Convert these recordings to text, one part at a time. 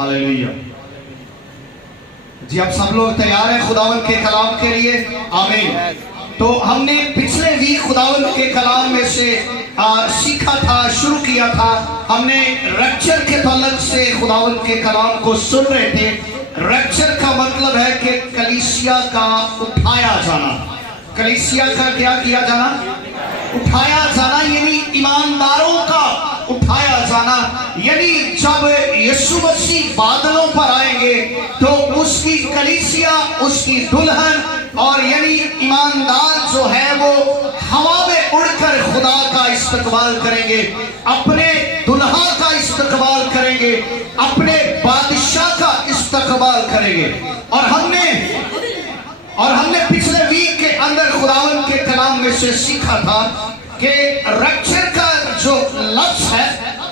Hallelujah. जी आप सब लोग तैयार हैं खुदावंद के कलाम के लिए? आमीन। तो हमने पिछले वीक खुदावंद के कलाम में से सीखा था, शुरू किया था। हमने रैप्चर के ताल्लुक से खुदावंद के कलाम को सुन रहे थे। रैप्चर का मतलब है कि कलीसिया का उठाया जाना। कलीसिया का क्या किया जाना? उठाया जाना, यानी ईमानदारों का उठाया जाना। यानी जब यीशु मसीह बादलों पर आएंगे तो उसकी कलीसिया, उसकी दुल्हन और यानी ईमानदार जो है वो हवा में उड़कर खुदा का इस्तकबाल करेंगे, अपने दुल्हा का इस्तकबाल करेंगे, अपने बादशाह का इस्तकबाल करेंगे। और हमने पिछले वीक के अंदर खुदावंद के कलाम में से सीखा था कि रैप्चर का जो लफ्ज है,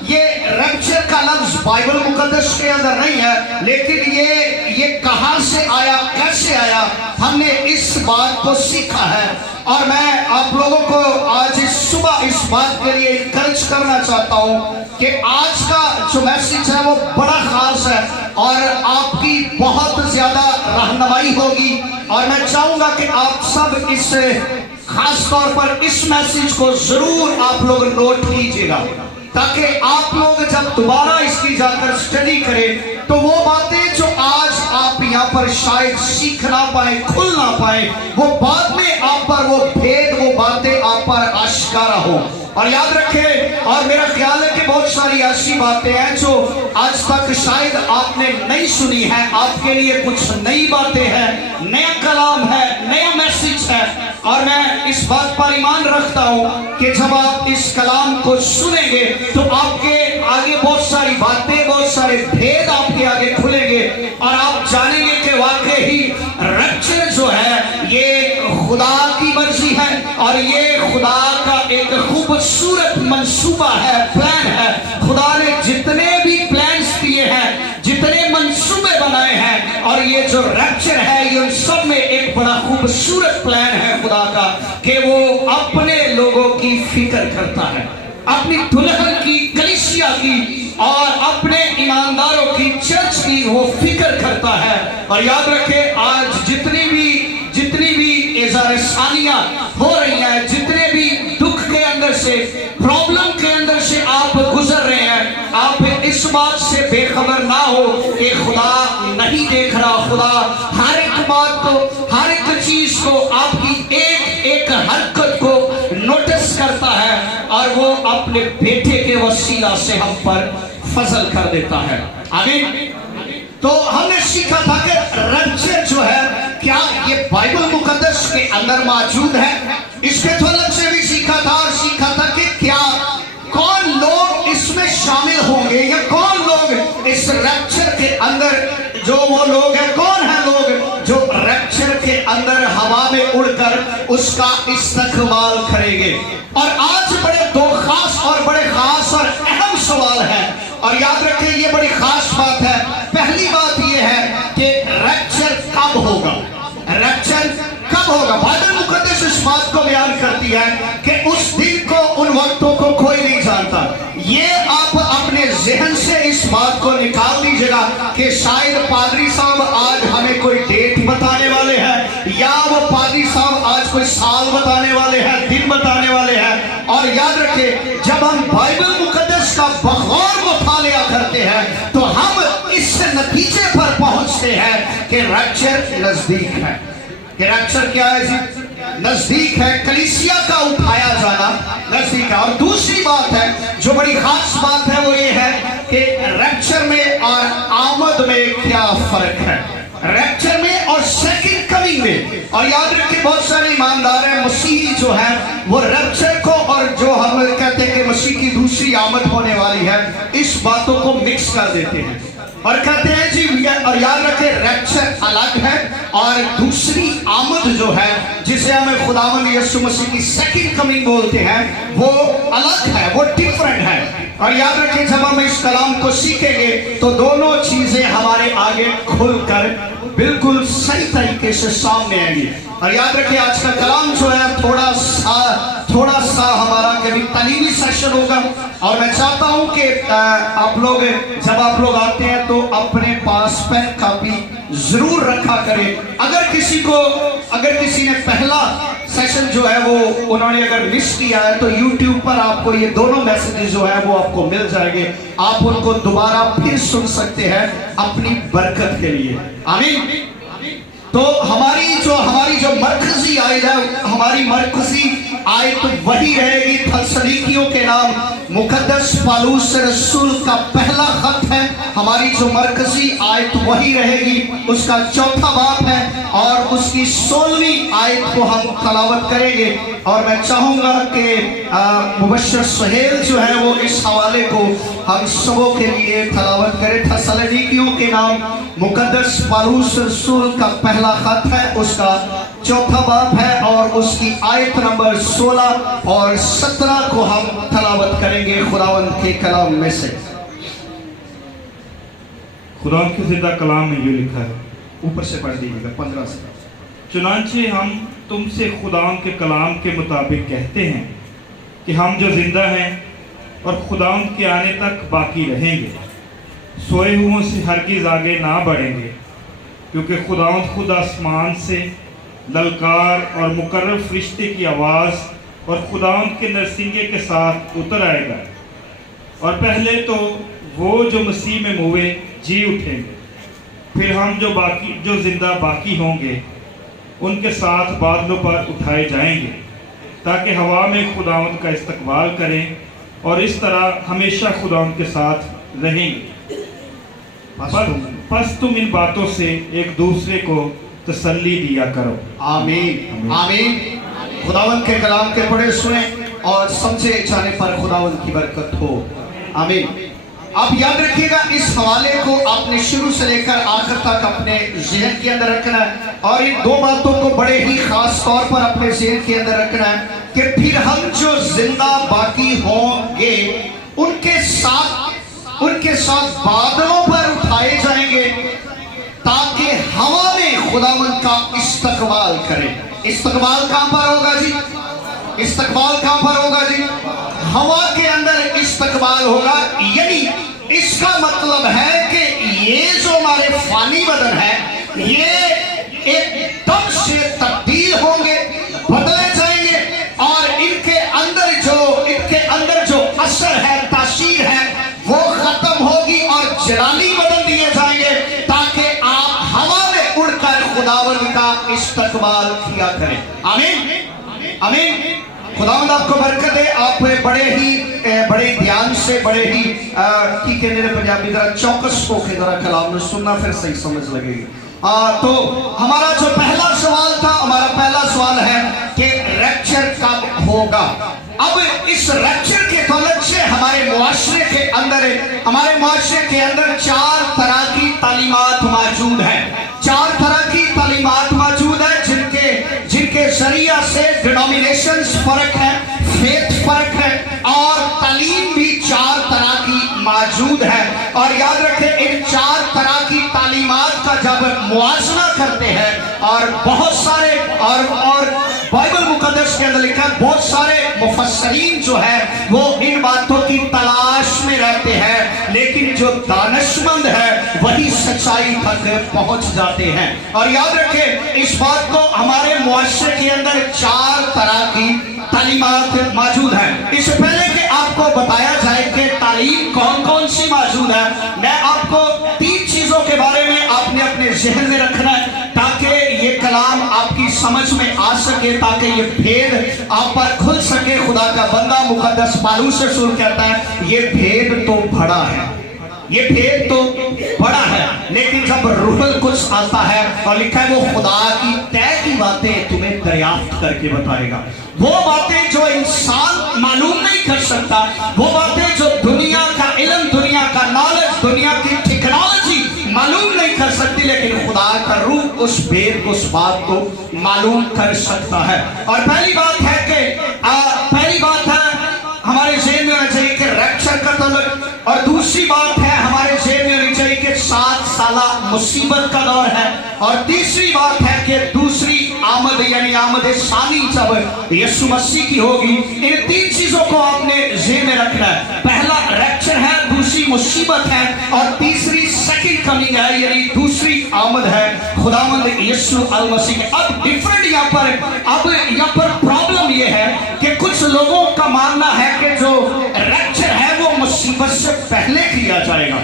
ये रैप्चर का लफ्ज बाइबल मुकद्दस के अंदर नहीं है, लेकिन ये कहां से आया, कैसे आया, हमने इस बात को सीखा है। और मैं आप लोगों को आज इस सुबह इस बात के लिए इंकरेज करना चाहता हूं कि आज का जो मैसेज है वो बड़ा खास है और आपकी बहुत ज्यादा रहनुमाई होगी। और मैं चाहूंगा कि आप सब इस खास तौर पर इस मैसेज को जरूर आप लोग नोट कीजिएगा, ताकि आप लोग जब दोबारा इसकी जाकर स्टडी करें तो वो बातें जो आज आप यहाँ पर शायद सीख ना पाए, खुल ना पाए, वो बाद में आप पर वो भेद, वो बातें आप पर आश्कारा हो। और याद रखें, और मेरा ख्याल है कि बहुत सारी ऐसी बातें हैं जो आज तक शायद आपने नहीं सुनी है, आपके लिए कुछ नई बातें हैं, नया कलाम है, नया मैसेज है। और मैं इस बात पर ईमान रखता हूं कि जब आप इस कलाम को सुनेंगे तो आपके आगे बहुत सारी बातें, बहुत सारे भेद आपके आगे खुलेंगे और आप जानेंगे कि वाकई ही रैप्चर जो है ये खुदा की मर्जी है और ये खुदा का एक खूबसूरत मंसूबा है, प्लान है। खुदा ने जितने भी प्लान्स किए हैं, जितने मंसूबे बनाए हैं, और ये जो रैप्चर है ये उन सब में एक बड़ा खूबसूरत प्लान है खुदा का कि वो अपने लोगों की फिक्र करता है, अपनी दुल्हन की, कलीसिया की और अपने ईमानदारों की, चर्च की वो फिक्र करता है। और याद रखें, आज जितनी भी इज़ार-ए-सानियां हो रही हैं, जितने भी दुख के अंदर से, प्रॉब्लम के अंदर से आप गुजर रहे हैं, आप इस बात से बेखबर ना हो कि खुदा नहीं देख रहा। खुदा हर एक बात को, हर एक चीज को, आपकी एक एक हरकत को नोटिस करता है और वो अपने बेटे के वसीला से हम पर फजल कर देता है। आमीन। तो हमने सीखा था कि रैप्चर जो है क्या ये बाइबल मुकद्दस के अंदर मौजूद है। इसके ताल्लुक से भी सीखा था कि क्या कौन लोग इसमें शामिल होंगे या कौन लोग इस रैप्चर के अंदर, जो वो लोग हैं, कौन है लोग जो रैप्चर के अंदर हवा में उड़कर उसका इस्तकबाल करेंगे। और आज दो खास और अहम सवाल है और याद रखें ये बड़ी खास बात है। पहली बात ये है कि रैप्चर कब होगा, रैप्चर कब होगा। बाइबल मुकद्दस इस बात को बयान करती है कि उस दिन को, उन वक्तों को कोई नहीं जानता। ये आप अपने जहन से इस बात को निकाल दीजिएगा कि शायद पादरी साहब आज हमें कोई डेट बताने वाले हैं या वो पादरी साहब आज कोई साल बताने वाले हैं, दिन बताने वाले हैं। और याद रखें, जब हम बाइबल मुकद्दस का बगौर मुतालिया करते हैं तो हम इस नतीजे पर पहुंचते हैं कि रैप्चर नजदीक है। कि रैप्चर क्या है जी? नजदीक है। कलीसिया का उठाया जाना नजदीक है। और दूसरी बात है जो बड़ी खास बात है वो ये है कि रैप्चर में और आमद में क्या फर्क है, रैप्चर में और सेकंड कमिंग में। और याद रखिए, बहुत सारे ईमानदार हैं, मसीही जो है वो रैप्चर को और जो हम कहते हैं कि मसीह की दूसरी आमद होने वाली है, इस बातों को मिक्स कर देते हैं और कहते हैं जी। और याद रखें, रैप्चर अलग है और दूसरी आमद जो है, जिसे हमें खुदावंद यीशु मसीह की सेकंड कमिंग बोलते हैं, वो अलग है, वो डिफरेंट है। और याद रखें, जब हम इस कलाम को सीखेंगे तो दोनों चीजें हमारे आगे खुलकर बिल्कुल सही तरीके से सामने आएंगी। और याद रखिए आज का कलाम जो है थोड़ा सा हमारा कभी तालीमी सेशन होगा, और मैं चाहता हूं कि आप लोग जब आप लोग आते हैं तो अपने पास पेन कापी जरूर रखा करें। अगर किसी ने पहला सेशन जो है वो उन्होंने अगर मिस किया है तो YouTube पर आपको ये दोनों मैसेजेस जो है वो आपको मिल जाएंगे, आप उनको दोबारा फिर सुन सकते हैं अपनी बरकत के लिए। आमीन। तो हमारी जो मरकजी आयत है, हमारी मरकजी आयत वही रहेगी। थस्सलुनीकियों के नाम मुकद्दस पौलुस रसूल का पहला खत है। हमारी जो मरकजी आयत वही रहेगी, उसका चौथा बाब है और उसकी 16वीं आयत को हम तलावत करेंगे। और मैं चाहूंगा कि मुबश्शिर सुहेल जो है वो इस हवाले को हम सबों के लिए तलावत करें। थस्सलुनीकियों के नाम मुकद्दस पौलुस रसूल का पहला खत है, उसका चौथा बाब है और उसकी आयत नंबर 16 और 17 को हम तलावत करेंगे खुदावंद के कलाम में से। खुदा के ज़िंदा कलाम में यूँ लिखा है, ऊपर से पढ़ दीजिएगा 15 से। चुनांचे हम तुमसे खुदा के कलाम के मुताबिक कहते हैं कि हम जो जिंदा हैं और खुदा के आने तक बाकी रहेंगे, सोए हुओं से हरगिज़ आगे ना बढ़ेंगे, क्योंकि खुदा खुद आसमान से ललकार और मुकर्रर फरिश्ते की आवाज़ और खुदा के नरसिंगे के साथ उतर आएगा, और पहले तो वो जो मसीह में मुए जी उठेंगे, फिर हम जो जिंदा बाकी होंगे उनके साथ बादलों पर उठाए जाएंगे, ताकि हवा में खुदावंद का इस्तकबाल करें और इस तरह हमेशा खुदावंद के साथ रहेंगे। बस तुम इन बातों से एक दूसरे को तसल्ली दिया करो। आमीन आमीन। खुदावंद के कलाम के पढ़े सुने और समझे जाने पर खुदावंद की बरकत हो। आमीन। आप याद रखिएगा, इस हवाले को आपने शुरू से लेकर आखिर तक अपने ज़हन के अंदर रखना है, और इन दो बातों को बड़े ही खास तौर पर अपने ज़हन के अंदर रखना है कि फिर हम जो जिंदा बाकी होंगे उनके साथ बादलों पर उठाए जाएंगे, ताकि हवा में खुदावंद का इस्तकबाल करें। इस्तकबाल कहां पर होगा जी? इस्तकबाल कहां पर होगा जी? हवा के अंदर इस्तकबाल होगा। यानी इसका मतलब है कि ये जो हमारे फानी बदन है ये एकदम से तब्दील होंगे, बदले जाएंगे, और इनके अंदर जो असर है, तासीर है, वो खत्म होगी और जलाली बदल दिए जाएंगे, ताकि आप हवा में उड़कर खुदावंद का इस्तकबाल किया करें। आमीन आमीन। खुदावंद आपको बरकत दे। आप बड़े ध्यान से बड़े ही की कहने पंजाबी जरा चौकस होके जरा कलाम में सुनना, फिर सही समझ लगेगी। तो हमारा जो पहला सवाल था, हमारा पहला सवाल है कि रैप्चर कब होगा। अब इस रैप्चर के तौलत से हमारे मुआशरे के अंदर 4 तरह की तालीमात मौजूद है। 4 तरह की तालीमात मौजूद है जिनके जरिया से डिनोमिनेशंस फर्क है, फेथ फर्क है, और तालीम भी 4 तरह की मौजूद है। और याद रखें, इन 4 तरह की तालीमात का जब मुआज़ना करते हैं, और बहुत सारे और बाइबल मुकद्दस के अंदर लिखा है, बहुत सारे मुफस्सरीन जो है वो इन बातों की तलाश में रहते हैं, लेकिन जो दानिशमंद है वही सच्चाई तक पहुंच जाते हैं। और याद रखें, इस बात को हमारे मुआशरे के अंदर 4 तरह की तालीमात मौजूद है। इससे पहले कि आपको बताया जाए कि तालीम कौन कौन सी मौजूद है, मैं आपको 3 चीजों के बारे में आपने अपने जहन में रखना है, ताकि ये कलाम आपकी समझ में आ सके, ताकि ये भेद आप पर खुल सके। खुदा का बंदा मुकद्दस पौलुस रसूल कहता है ये भेद तो बड़ा है, ये भेद तो बड़ा है, लेकिन जब रूहुल कुद्स आता है और लिखा है वो खुदा की तय की बातें तुम्हें दरियाफ्त करके बताएगा। वो बातें जो इंसान मालूम नहीं कर सकता, वो बातें जो दुनिया का इल्म, दुनिया का नॉलेज, दुनिया की टेक्नोलॉजी मालूम नहीं कर सकती, लेकिन खुदा का रूह उस भेद को, उस बात को मालूम कर सकता है। और पहली बात है हमारे ज़हन में होना चाहिए कि रैप्चर का तलब, और दूसरी बात है हमारे ज़हन में होनी चाहिए कि 7 साला मुसीबत का दौर है। और तीसरी बात है कि दूसरी आमद यानी आमद सानी जब यीशु मसीह की होगी। इन तीन चीजों को आपने ज़हन में रखना है। पहला रैप्चर है, दूसरी मुसीबत है और तीसरी सेकंड कमिंग है यानी दूसरी आमद है खुदावंद यीशु अल मसीह। अब डिफरेंट यहाँ पर प्रॉब्लम ये है कि कुछ लोगों का मानना है कि जो रैप्चर है वो मुसीबत से पहले किया जाएगा।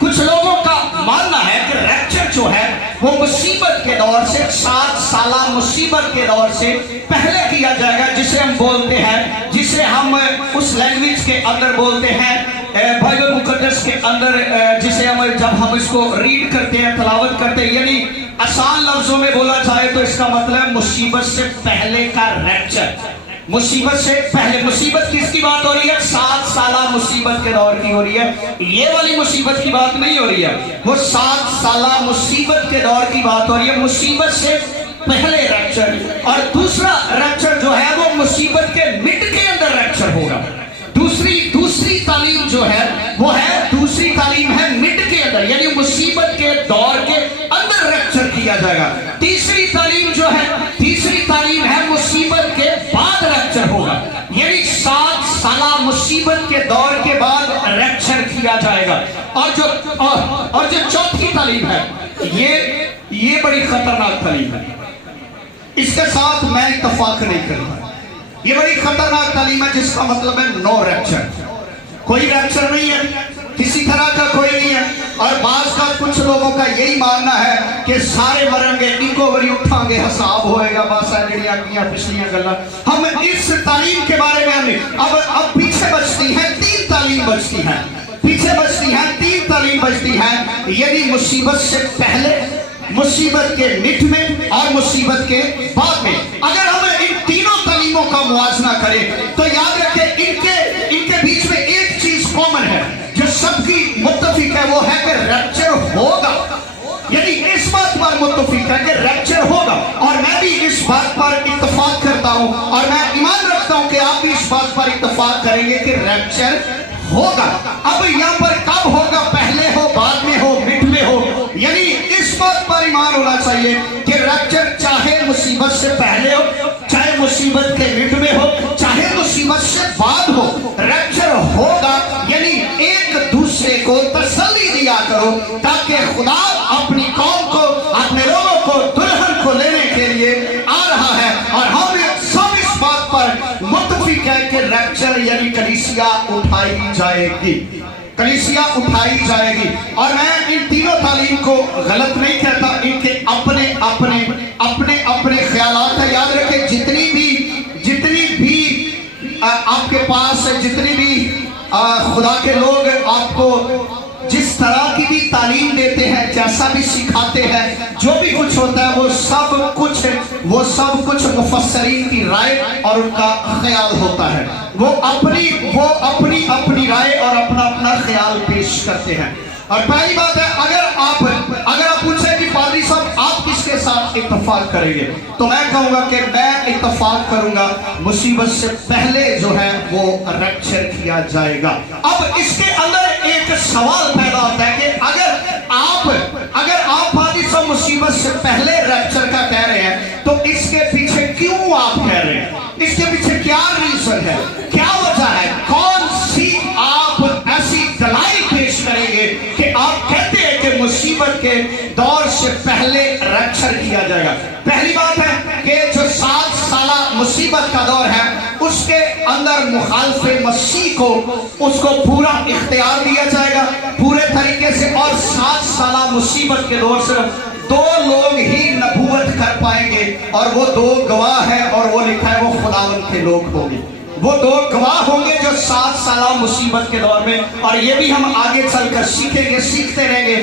कुछ लोगों का मानना है कि रैप्चर जो है वो मुसीबत के दौर से 7 साला मुसीबत के दौर से पहले किया जाएगा, जिसे हम बोलते हैं, जिसे हम उस लैंग्वेज के अंदर बोलते हैं बाइबल मुकद्दस के अंदर, जिसे हम जब हम इसको रीड करते हैं, तलावत करते हैं, यानी आसान लफ्जों में बोला जाए तो इसका मतलब मुसीबत से पहले का रैप्चर। मुसीबत से पहले, मुसीबत किसकी बात हो रही है? 7 साला मुसीबत के दौर की हो रही है। ये वाली मुसीबत की बात नहीं हो रही है, वो 7 साला मुसीबत के दौर की बात हो रही है, मुसीबत से पहले रैप्चर। और दूसरा रैप्चर जो है वो मुसीबत के मिड के अंदर रैप्चर होगा। दूसरी तालीम जो है वो है, दूसरी तालीम है मिड के अंदर यानी मुसीबत के दौर के अंदर रैप्चर किया जाएगा। तीसरी तालीम जो है, तीसरी तालीम है मुसीबत के बाद रैप्चर होगा यानी 7 साला मुसीबत के दौर के बाद रैप्चर किया जाएगा। और जो चौथी तालीम है ये बड़ी खतरनाक तालीम है, इसके साथ मैं इत्तफाक नहीं करूंगा। ये बड़ी खतरनाक तालीम है जिसका मतलब है नो रैप्चर, कोई रैप्चर नहीं है, किसी तरह का कोई नहीं है। और बाज का कुछ लोगों का यही मानना है कि सारे मरेंगे, इनको बड़ी उठांगे, हिसाब होएगा, बस जड़ियां किया पिछलियां गल्ला। हम इस तालीम के बारे में हमें अब पीछे बचती है 3 तालीम बचती है, पीछे बचती है 3 तालीम बचती है, यदि मुसीबत से पहले, मुसीबत के मिड में और मुसीबत के बाद में। अगर हम इन तीनों तालीमों का मुआवजा करें तो याद रखें इनके बीच में एक चीज कॉमन है जो सबकी मुत्तफिक है, वो है कि रैप्चर होगा। यानी इस बात पर मुत्तफिक है कि रैप्चर होगा। और मैं भी इस बात पर इत्तफाक करता हूं और मैं ईमान रखता हूं कि आप भी इस बात पर इत्तफाक करेंगे कि रैप्चर होगा। अब यहां पर कब होगा, पहले हो, बाद में हो, मिड में हो, यानी इस बात पर ईमान होना चाहिए कि रैप्चर चाहे मुसीबत से पहले हो, चाहे मुसीबत के मिड में हो, चाहे मुसीबत से बाद हो, रैप्चर होगा। यानी एक दूसरे को तसल्ली दिया करो ताकि खुदा अपनी कौम को, अपने लोगों को दुल्हन को लेने के लिए आ रहा है। और हम सब इस बात पर मुत्तफिक है कि रैप्चर यानी कलीसिया उठाई जाएगी, कलीसिया उठाई जाएगी। और मैं इन तीनों तालीम को गलत नहीं कहता, इनके अपने अपने अपने अपने ख्यालात है। याद रखें जितनी भी आपके पास जितनी भी खुदा के लोग आपको जिस तरह की भी तालीम देते हैं, जैसा भी सिखाते हैं, जो भी कुछ होता है वो सब कुछ मुफस्सरीन की राय और उनका ख्याल होता है। वो अपनी राय और अपना ख्याल पेश करते हैं। और पहली बात है, अगर आप पूछे कि पादरी साहब आप किसके साथ इत्तफाक करेंगे, तो मैं कहूंगा कि मैं इत्तफाक करूंगा मुसीबत से पहले जो है वो रैप्चर किया जाएगा। अब इसके अंदर एक सवाल पैदा होता है कि अगर आप पादरी साहब मुसीबत से पहले रैप्चर का कह रहे हैं तो इसके पीछे क्यों आप कह रहे हैं, इसके पीछे क्या रीजन है, क्या वजह है, कौन सी आप ऐसी दलाइल पेश करेंगे कि आप कहते हैं कि मुसीबत के दौर से पहले रैप्चर किया जाएगा। पहली बात है कि जो 7 साला मुसीबत का दौर है उसके अंदर मुखालिफे मसीह को उसको पूरा इख्तियार दिया जाएगा पूरे तरीके से। और 7 साला मुसीबत के दौर से 2 लोग ही नबूवत कर पाएंगे और वो 2 गवाह है, और वो लिखा है वो खुदावंद के लोग होंगे, वो 2 गवाह होंगे जो 7 साला मुसीबत के दौर में। और ये भी हम आगे चलकर सीखेंगे, सीखते रहेंगे।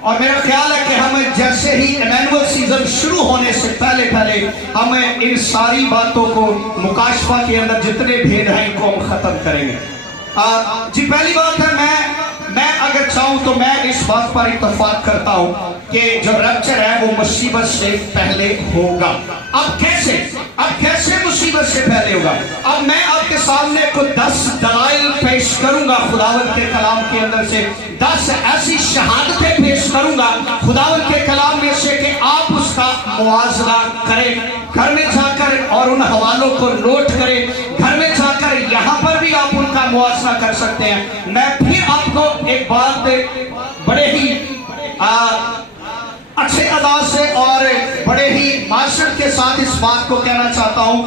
और मेरा ख्याल है कि हम जैसे ही इमैनुअल सीजन शुरू होने से पहले हम इन सारी बातों को मुकाशफा के अंदर जितने भेद हैं इनको हम खत्म करेंगे। जी पहली बात है, मैं अगर चाहूं तो मैं इस बात पर इत्तफाक करता हूं कि जो रैप्चर है वो मुसीबत से पहले होगा। अब कैसे मुसीबत से पहले होगा? अब मैं आपके सामने कुछ 10 दलाइल पेश करूंगा खुदावंद के कलाम के अंदर से 10 ऐसी शहादतें पेश करूंगा खुदावन के कलाम में से कि आप उसका मुआवजा करें, घर में जाकर और उन हवालों को नोट करें, घर में जाकर यहाँ पर भी आप उनका मुआवजा कर सकते हैं। मैं फिर आपको एक बात बड़े ही अच्छे अंदाज से और बड़े ही माशरत के साथ इस बात को कहना चाहता हूं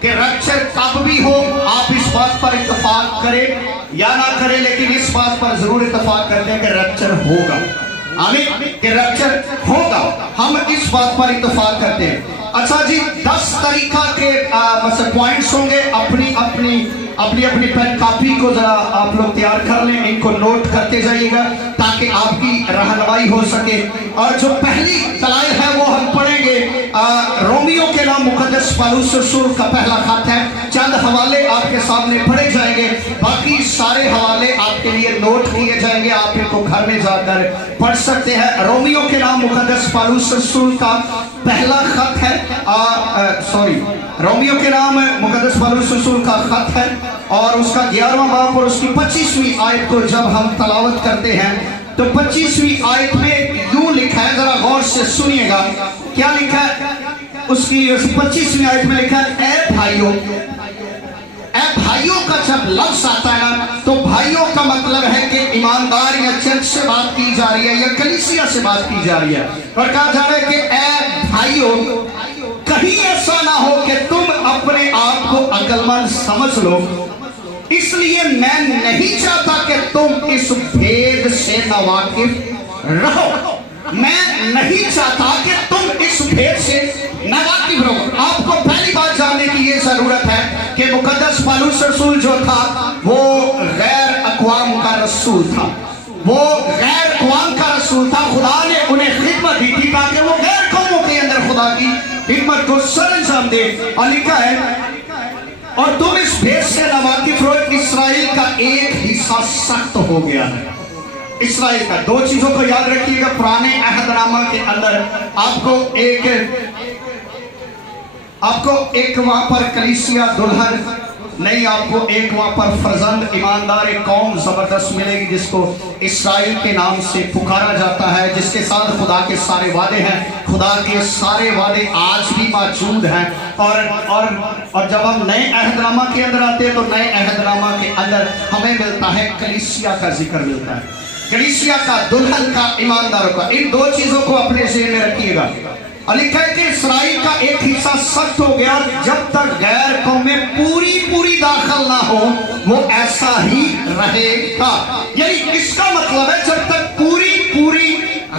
कि रैप्चर कब भी हो, आप इस बात पर इत्तेफाक करें या ना करें, लेकिन इस बात पर जरूर इत्तेफाक करते हैं कि रैप्चर होगा। आमीन, कि रैप्चर होगा, हम इस बात पर इत्तेफाक करते हैं। अच्छा जी, 10 तरीका के पॉइंट्स होंगे। अपनी अपनी पेन कॉपी को जरा आप लोग तैयार कर लें, इनको नोट करते जाइएगा ताकि आपकी रहनुमाई हो सके। और जो पहली दलाइल है वो हम पढ़ेंगे रोमियो के नाम मुकद्दस पौलुस रसूल का पहला खत है। चंद हवाले आपके सामने पढ़े जाएंगे, बाकी सारे हवाले आपके लिए नोट किए जाएंगे, आप इनको घर में जाकर पढ़ सकते हैं। रोमियो के नाम मुकद्दस पौलुस रसूल का पहला खत है, रोमियो के नाम मुकद्दस पौलुस रसूल का खत है और उसका 11वां बाब और उसकी 25वीं आयत को जब हम तलावत करते हैं तो 25वीं आयत में यूं लिखा है, जरा गौर से सुनिएगा क्या लिखा है। उसकी 25वीं आयत में लिखा है, ऐ भाइयों का जब लफ्ज आता है ना तो भाइयों का मतलब है कि ईमानदार या चर्च से बात की जा रही है या कलीसिया से बात की जा रही है। और कहा जा रहा है कि ऐ भाइयों, कहीं ऐसा ना हो कि तुम अपने आप को अक्लमंद समझ लो, इसलिए मैं नहीं चाहता कि तुम इस भेद से नावाकिफ रहो। मैं नहीं चाहता कि तुम इस भेद से नावाकिफ रहो। आपको पहली बात जानने की ये जरूरत है कि मुकद्दस पौलुस रसूल जो था वो गैर अक़वाम का रसूल था, वो गैर अक़वाम का रसूल था। खुदा ने उन्हें खिदमत दी थी ताकि वो गैर कौमों के अंदर खुदा की खिदमत को सरअंजाम दे। और लिखा है, और तुम इस भेद से नावाकिफ रहो, इस्राएल का एक हिस्सा सख्त हो गया है। इस्राएल का, दो चीजों को याद रखिएगा। पुराने अहदनामा के अंदर आपको एक वहां पर कलीसिया दुल्हन नहीं, आपको एक वहां पर फर्जंद ईमानदार एक कौम जबरदस्त मिलेगी जिसको इस्राएल के नाम से पुकारा जाता है, जिसके साथ खुदा के सारे वादे हैं। खुदा के सारे वादे आज भी मौजूद हैं। और जब हम नए अहदनामा के अंदर आते हैं तो नए अहदनामा के अंदर हमें मिलता है कलीसिया का जिक्र मिलता है, कलीसिया का, दुल्हन का, ईमानदारों का। इन दो चीजों को अपने ज़हन में रखिएगा। और लिखा है कि इस्राएल का एक हिस्सा सख्त हो गया, जब तक गैर कौमें पूरी दाखिल ना हो वो ऐसा ही रहेगा। यानी इसका मतलब है जब तक पूरी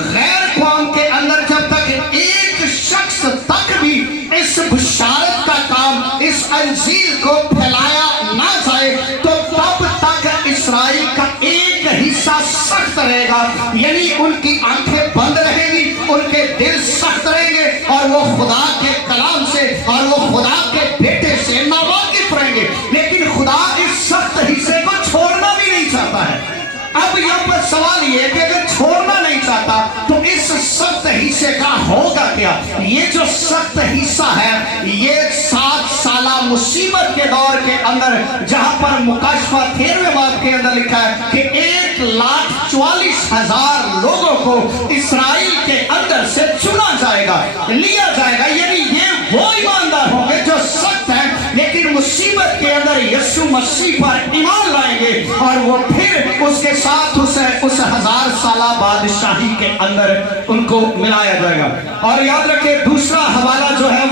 गैर कौम के अंदर जब तक एक शख्स तक भी इस बशारत का काम, इस अंजील को फैलाया ना जाए तो तब तक इस्राएल का एक हिस्सा सख्त रहेगा। यानी उनकी आंखें बंद रहेंगी, उनके दिल सख्त रहेंगे और वो खुदा के कलाम से और वो खुदा के बेटे से नावाकिफ रहेंगे। लेकिन खुदा इस सख्त हिस्से को छोड़ना भी नहीं चाहता है। अब यहाँ पर सवाल ये है कि अगर छोड़ना नहीं चाहता तो इस सख्त हिस्से का होगा क्या। ये जो सख्त हिस्सा है ये 7 साला मुसीबत के दौर के अंदर, जहां पर मुकाशफा 13वें बाब के अंदर लिखा है कि 1,44,000 लोगों को इस्राएल के अंदर से चुना जाएगा, लिया जाएगा। यानी ये वो ईमानदार होंगे जो सख्त है लेकिन मुसीबत के अंदर यीशु मसीह पर ईमान लाएंगे और वो फिर उसके साथ उस 1000 साला बादशाही के अंदर उनको मिलाया जाएगा। और याद रखें दूसरा हवाला जो है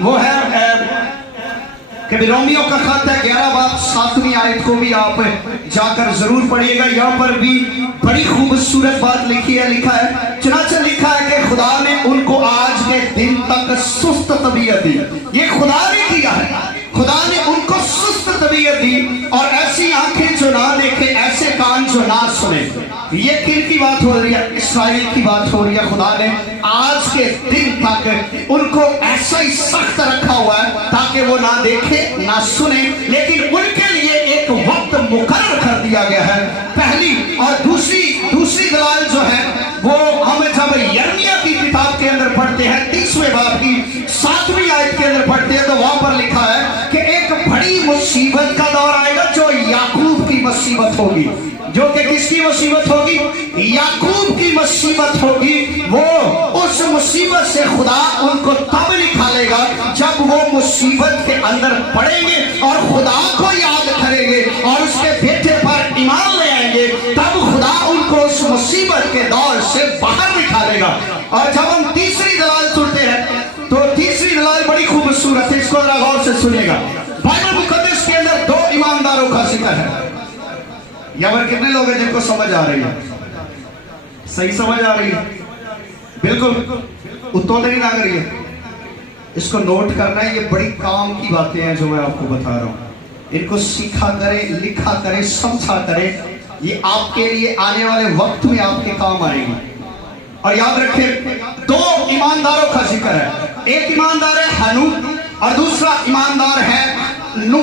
वो है कि रोमियो का खत है 11 बाब 7वीं आयत को भी आप जाकर जरूर पढ़िएगा। यहाँ पर भी बड़ी खूबसूरत बात लिखी है, लिखा है, चुनाचे लिखा है कि खुदा ने उनको आज के दिन तक सुस्त तबीयत दी। ये खुदा ने किया है, खुदा ने उनको सुस्त तबीयत दी और ऐसी आंखें जो ना देखे, ऐसे कान जो ना सुने। ये किन की बात हो रही है? इस्राएल की बात हो रही है। खुदा ने आज के दिन तक उनको ऐसा ही सख्त रखा हुआ है ताकि वो ना देखे ना सुने, लेकिन उनके लिए एक वक्त मुकर्रर कर दिया गया है। पहली और दूसरी दलाल जो है वो हम जब यिर्मयाह की किताब के अंदर पढ़ते हैं 30वें बाब की 7वीं आयत के अंदर पढ़ते हैं तो वहां पर लिखा है कि एक बड़ी मुसीबत का दौर आएगा जो याकूब की मुसीबत होगी, जो कि किसकी मुसीबत होगी? याकूब की मुसीबत होगी। वो उस मुसीबत से खुदा उनको तब निकालेगा जब वो मुसीबत के अंदर पड़ेंगे और खुदा को याद करेंगे और उसके बेटे पर ईमान ले आएंगे, तब खुदा उनको उस मुसीबत के दौर से बाहर निकालेगा। और जब हम तीसरी दलाल सुनते हैं तो तीसरी दलाल बड़ी खूबसूरत है, इसको जरा गौर से सुनिएगा। बाइबल मुकद्दस के अंदर दो ईमानदारों का जिक्र है। यहाँ पर कितने लोग हैं जिनको समझ आ रही है? सही समझ आ रही है? बिल्कुल उत्तर नहीं ना करिए, इसको नोट करना है। ये बड़ी काम की बातें हैं जो मैं आपको बता रहा हूं। इनको सीखा करें, लिखा करें, समझा करें, ये आपके लिए आने वाले वक्त में आपके काम आएगी। और याद रखें, दो ईमानदारों का जिक्र है। एक ईमानदार है हनूक और दूसरा ईमानदार है नू।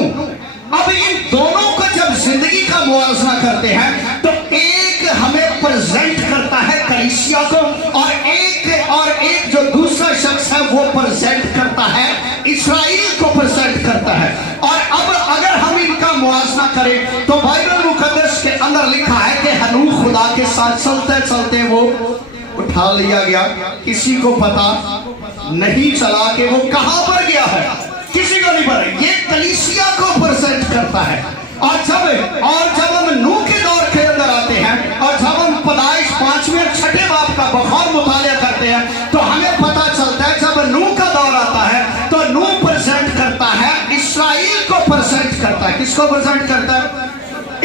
अब इन दोनों का जब जिंदगी का मुआवजा करते हैं तो एक हमें प्रेजेंट करता है कलीसिया को और एक जो दूसरा शख्स है वो प्रेजेंट करता है इस्राएल को प्रेजेंट करता है। और अब अगर हम इनका मुआवजा करें तो बाइबल मुकद्दस के अंदर लिखा है कि हनूक खुदा के साथ चलते चलते वो उठा लिया गया, किसी को पता नहीं चला कि वो कहां पर गया है, किसी को नहीं पता। ये कलीसिया को प्रेजेंट करता है। और जब हम नूह के दौर के अंदर आते हैं और जब हम पैदाइश 5वें और 6ठे बाब का बखौर मुतालिया करते हैं तो हमें पता चलता है जब नूह का दौर आता है तो नूह प्रेजेंट करता है इस्राएल को प्रेजेंट करता है। किसको प्रेजेंट करता है?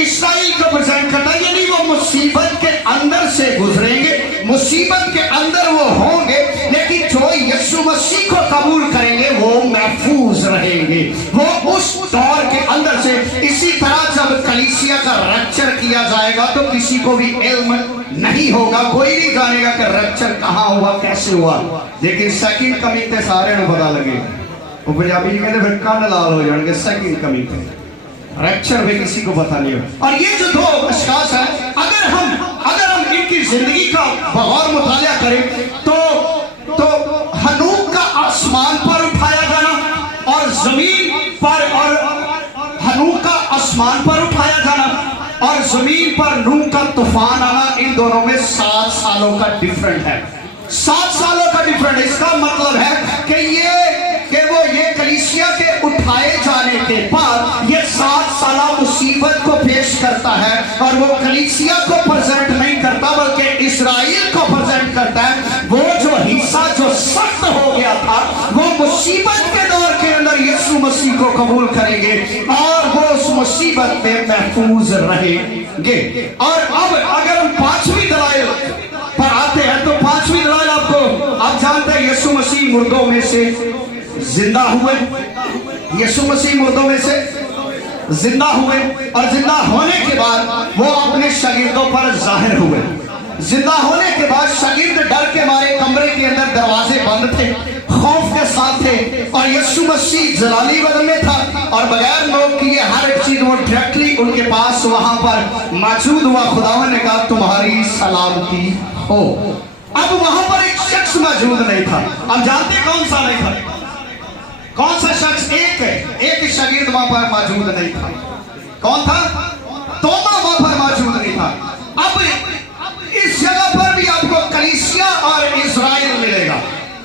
इस्राएल को प्रेजेंट करता है। यानी वो मुसीबत के अंदर से गुजरेंगे, मुसीबत के अंदर वो होंगे, लेकिन जो यीशु मसीह को कबूल करेंगे वो महफूज रहेंगे, वो उस दौर के अंदर से। इसी तरह जब कलीसिया का रैप्चर किया जाएगा तो किसी को भी इल्म नहीं होगा, कोई नहीं जानेगा कि रैप्चर कहाँ हुआ, कैसे हुआ। लेकिन सेकंड कमिंग ते सारे को पता लगेगा। वो पंजाबी कहते फिर कान लाल हो जाएंगे सेकंड कमिंग पे, रैप्चर भी किसी को पता नहीं होगा। और ये जो दो अशखास है, अगर हम इनकी जिंदगी का बगौर मुतालिया करें तो हनूक का आसमान पर उठाया जाना और जमीन पर, और हनूक का आसमान पर उठाया जाना और जमीन पर नूह का तूफान आना, इन दोनों में 7 सालों का डिफरेंट है। 7 सालों का डिफरेंट। इसका मतलब है कि ये कलीसिया के उठाए जाने के बाद ये 7 साला मुसीबत को पेश करता है और वो कलीसिया को प्रेजेंट नहीं करता बल्कि इस्राएल को प्रेजेंट करता है। वो जो हिस्सा जो सख्त हो गया था वो मुसीबत के दौर के अंदर यीशु मसीह को कबूल करेंगे और वो उस मुसीबत में महफूज रहेंगे। और अब अगर हम 5वीं दलाइल पर आते हैं तो 5वीं दलाइल आप जानते हैं यीशु मसीह मुर्दों में से जिंदा हुए। यीशु मसीह मुर्दों में से जिंदा हुए और जिंदा होने के बाद वो अपने शागिर्दों पर जाहिर हुए। जिंदा होने के बाद शागिर्द डर के मारे कमरे के अंदर दरवाजे बंद थे, खौफ के साथ थे और यीशु मसीह जलाली बदन में था और बगैर नोक किए हर एक चीज वो डायरेक्टली उनके पास वहां पर मौजूद हुआ। खुदावन ने कहा तुम्हारी सलामती हो। अब वहां पर एक शख्स मौजूद नहीं था। अब जानते कौन सा नहीं था? कौन सा शख्स? एक शागिर्द वहां पर मौजूद नहीं था। कौन था? तोमा वहां पर मौजूद नहीं था। अब इस जगह पर भी आपको कलीसिया और इस्राएल मिलेगा।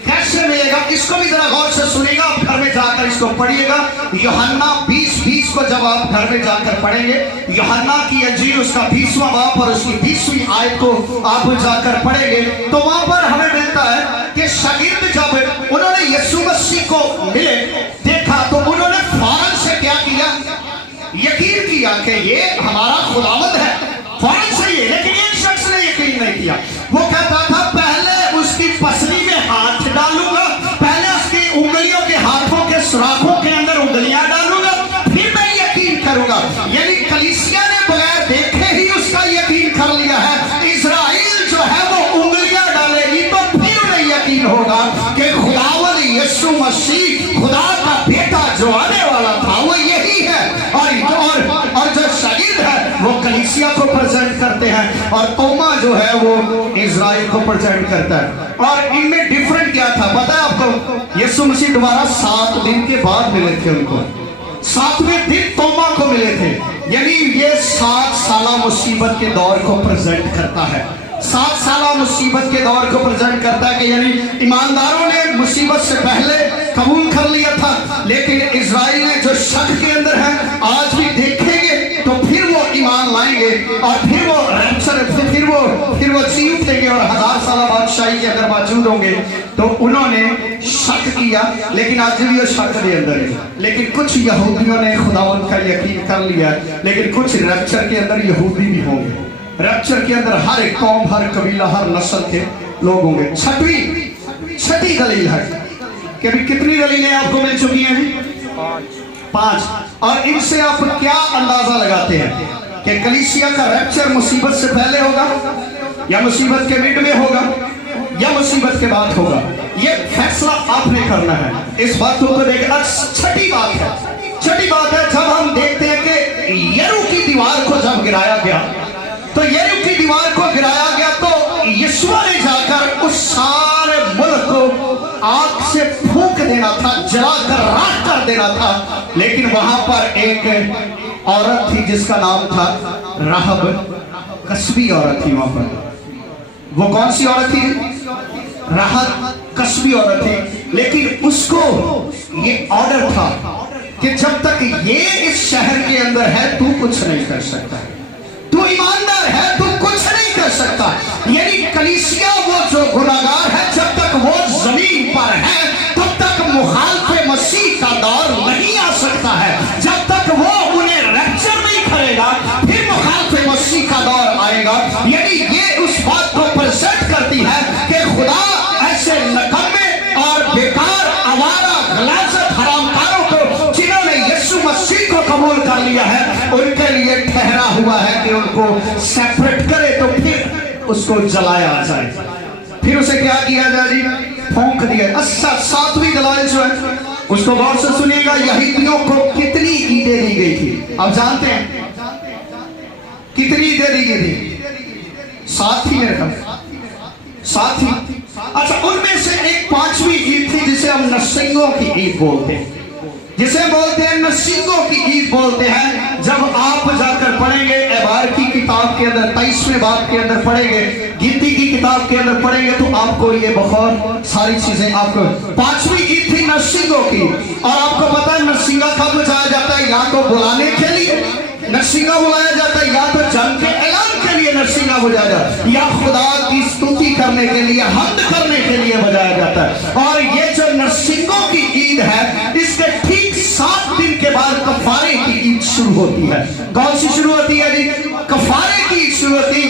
कैसे मिलेगा? इसको भी जरा गौर से सुनिएगा, आप घर में जाकर इसको पढ़िएगा। यूहन्ना 20:20 को जब आप घर में जाकर पढ़ेंगे, यूहन्ना की इंजील उसका 20वां बाब और उसकी 20वीं आयत को आप जाकर पढ़ेंगे तो वहां पर हमें मिलता है कि शागिर्द जब उन्होंने यीशु मसीह को मिले, देखा तो उन्होंने फौरन से क्या किया? यकीन किया कि ये हमारा खुदावंद है, फौरन से ये। लेकिन एक शख्स ने यकीन नहीं किया। वो कहता था पहले उसकी पसली में हाथ डालूंगा, पहले उसकी उंगलियों के हाथों के सुराखों के अंदर उंगलियां डालूंगा, फिर मैं यकीन करूंगा। यानी कलीसिया ने बगैर देखे ही उसका यकीन कर लिया है। इस्राएल जो है वो उंगलियां डालेगी तो फिर उन्हें यकीन होगा कि खुदावंद यीशु मसीह खुदा का बेटा जो आने वाला था वो यही है। और जो शागिर्द है वो कलीसिया को प्रेजेंट करते हैं और तोमा जो है वो इस्राएल को प्रेजेंट करता है। और इनमें डिफरेंट क्या था पता है आपको? यीशु मसीह दोबारा 7 दिन के बाद मिले थे उनको। 7वें दिन तोमा को मिले थे। यानी ये 7 साला मुसीबत के दौर को प्रेजेंट करता है। 7 साला मुसीबत के दौर को प्रेजेंट करता है कि यानी ईमानदारों ने मुसीबत से पहले कबूल कर लिया था, लेकिन इजराइल ने जो शक के अंदर है आज भी देखेंगे तो फिर वो ईमान लाएंगे और फिर वो रैप्चर फिर वो जी उठेंगे और 1000 साला बादशाही के अंदर मौजूद होंगे। तो उन्होंने शक किया, लेकिन आज भी वो शक के अंदर है। लेकिन कुछ यहूदियों ने खुदावंद का यकीन कर लिया, लेकिन कुछ रैप्चर के अंदर यहूदी भी होंगे। रैप्चर के अंदर हर एक कौम, हर कबीला, हर नस्ल के लोग होंगे। छठी दलील है कि अभी कितनी दलीलें आपको मिल चुकी हैं? 5। और इनसे आप क्या अंदाजा लगाते हैं कि कलीसिया का रैप्चर मुसीबत से पहले होगा या मुसीबत के मिड में होगा या मुसीबत के बाद होगा? ये फैसला आपने करना है। इस बात को देखना। छठी बात है जब हम देखते हैं कि यरू की दीवार को जब गिराया गया, तो यरू की दीवार को गिराया गया तो यीशु ने जाकर उस सारे मुल्क को आग से फूंक देना था, जलाकर राख कर देना था। लेकिन वहां पर एक औरत थी जिसका नाम था राहब, कस्बी औरत थी वहां पर। वो कौन सी औरत थी? राहब कस्बी औरत थी। लेकिन उसको ये ऑर्डर था कि जब तक ये इस शहर के अंदर है तू कुछ नहीं कर सकता, तू ईमानदार है, तू कुछ नहीं कर सकता। यानी कलीसिया वो जो गुनाहगार है, जब तक वो जमीन पर है तब तक मुखालिफ मसीह का दौर नहीं आ सकता है। जब तक वो उन्हें रैप्चर नहीं करेगा फिर मुखालिफ मसीह का दौर आएगा। यानी ये उस बात को प्रेजेंट करती है कि खुदा ऐसे नकम्मे और बेकार, आवारा, गलाजत, हरामकारों को जिन्होंने यीशु मसीह को कबूल कर लिया है उनके लिए ठहरा हुआ है कि उनको सेपरेट करे तो फिर उसको जलाया जाए, फिर उसे क्या किया जाए जी? फूंक दिया। अच्छा, 7वीं दलील जो है उसको गौर से सुनिएगा। यहूदियों को कितनी ईदें दी गई थी? आप जानते हैं कितनी ईदें दी गई थी? 7 ही मेरे ख्याल 7 ही। अच्छा, उनमें से एक 5वीं ईद थी जिसे हम नरसिंगों की ईद बोलते हैं, जिसे बोलते हैं नरसिंगों की ईद बोलते हैं। जब आप जाकर पढ़ेंगे एबार की किताब के अंदर 23वें बाब के अंदर पढ़ेंगे, गिनती की किताब के अंदर पढ़ेंगे तो आपको ये बहुत सारी चीजें आपको। 5वीं ईद थी नरसिंगों की। और आपको पता है नरसिंगा कब बुलाया जाता है? या तो बुलाने के लिए नरसिंगा बुलाया जाता है, या तो जंग के ऐलान के लिए नरसिंगा बुलाया जाता है, या खुदा की स्तुति करने के लिए, हम्द करने के लिए बजाया जाता है। और ये जो नरसिंगों की ईद है इसके ठीक 7 दिन के बाद कफारे की ईद शुरू होती है। कौन सी शुरू होती है जी? कफारे की ईद शुरू होती है।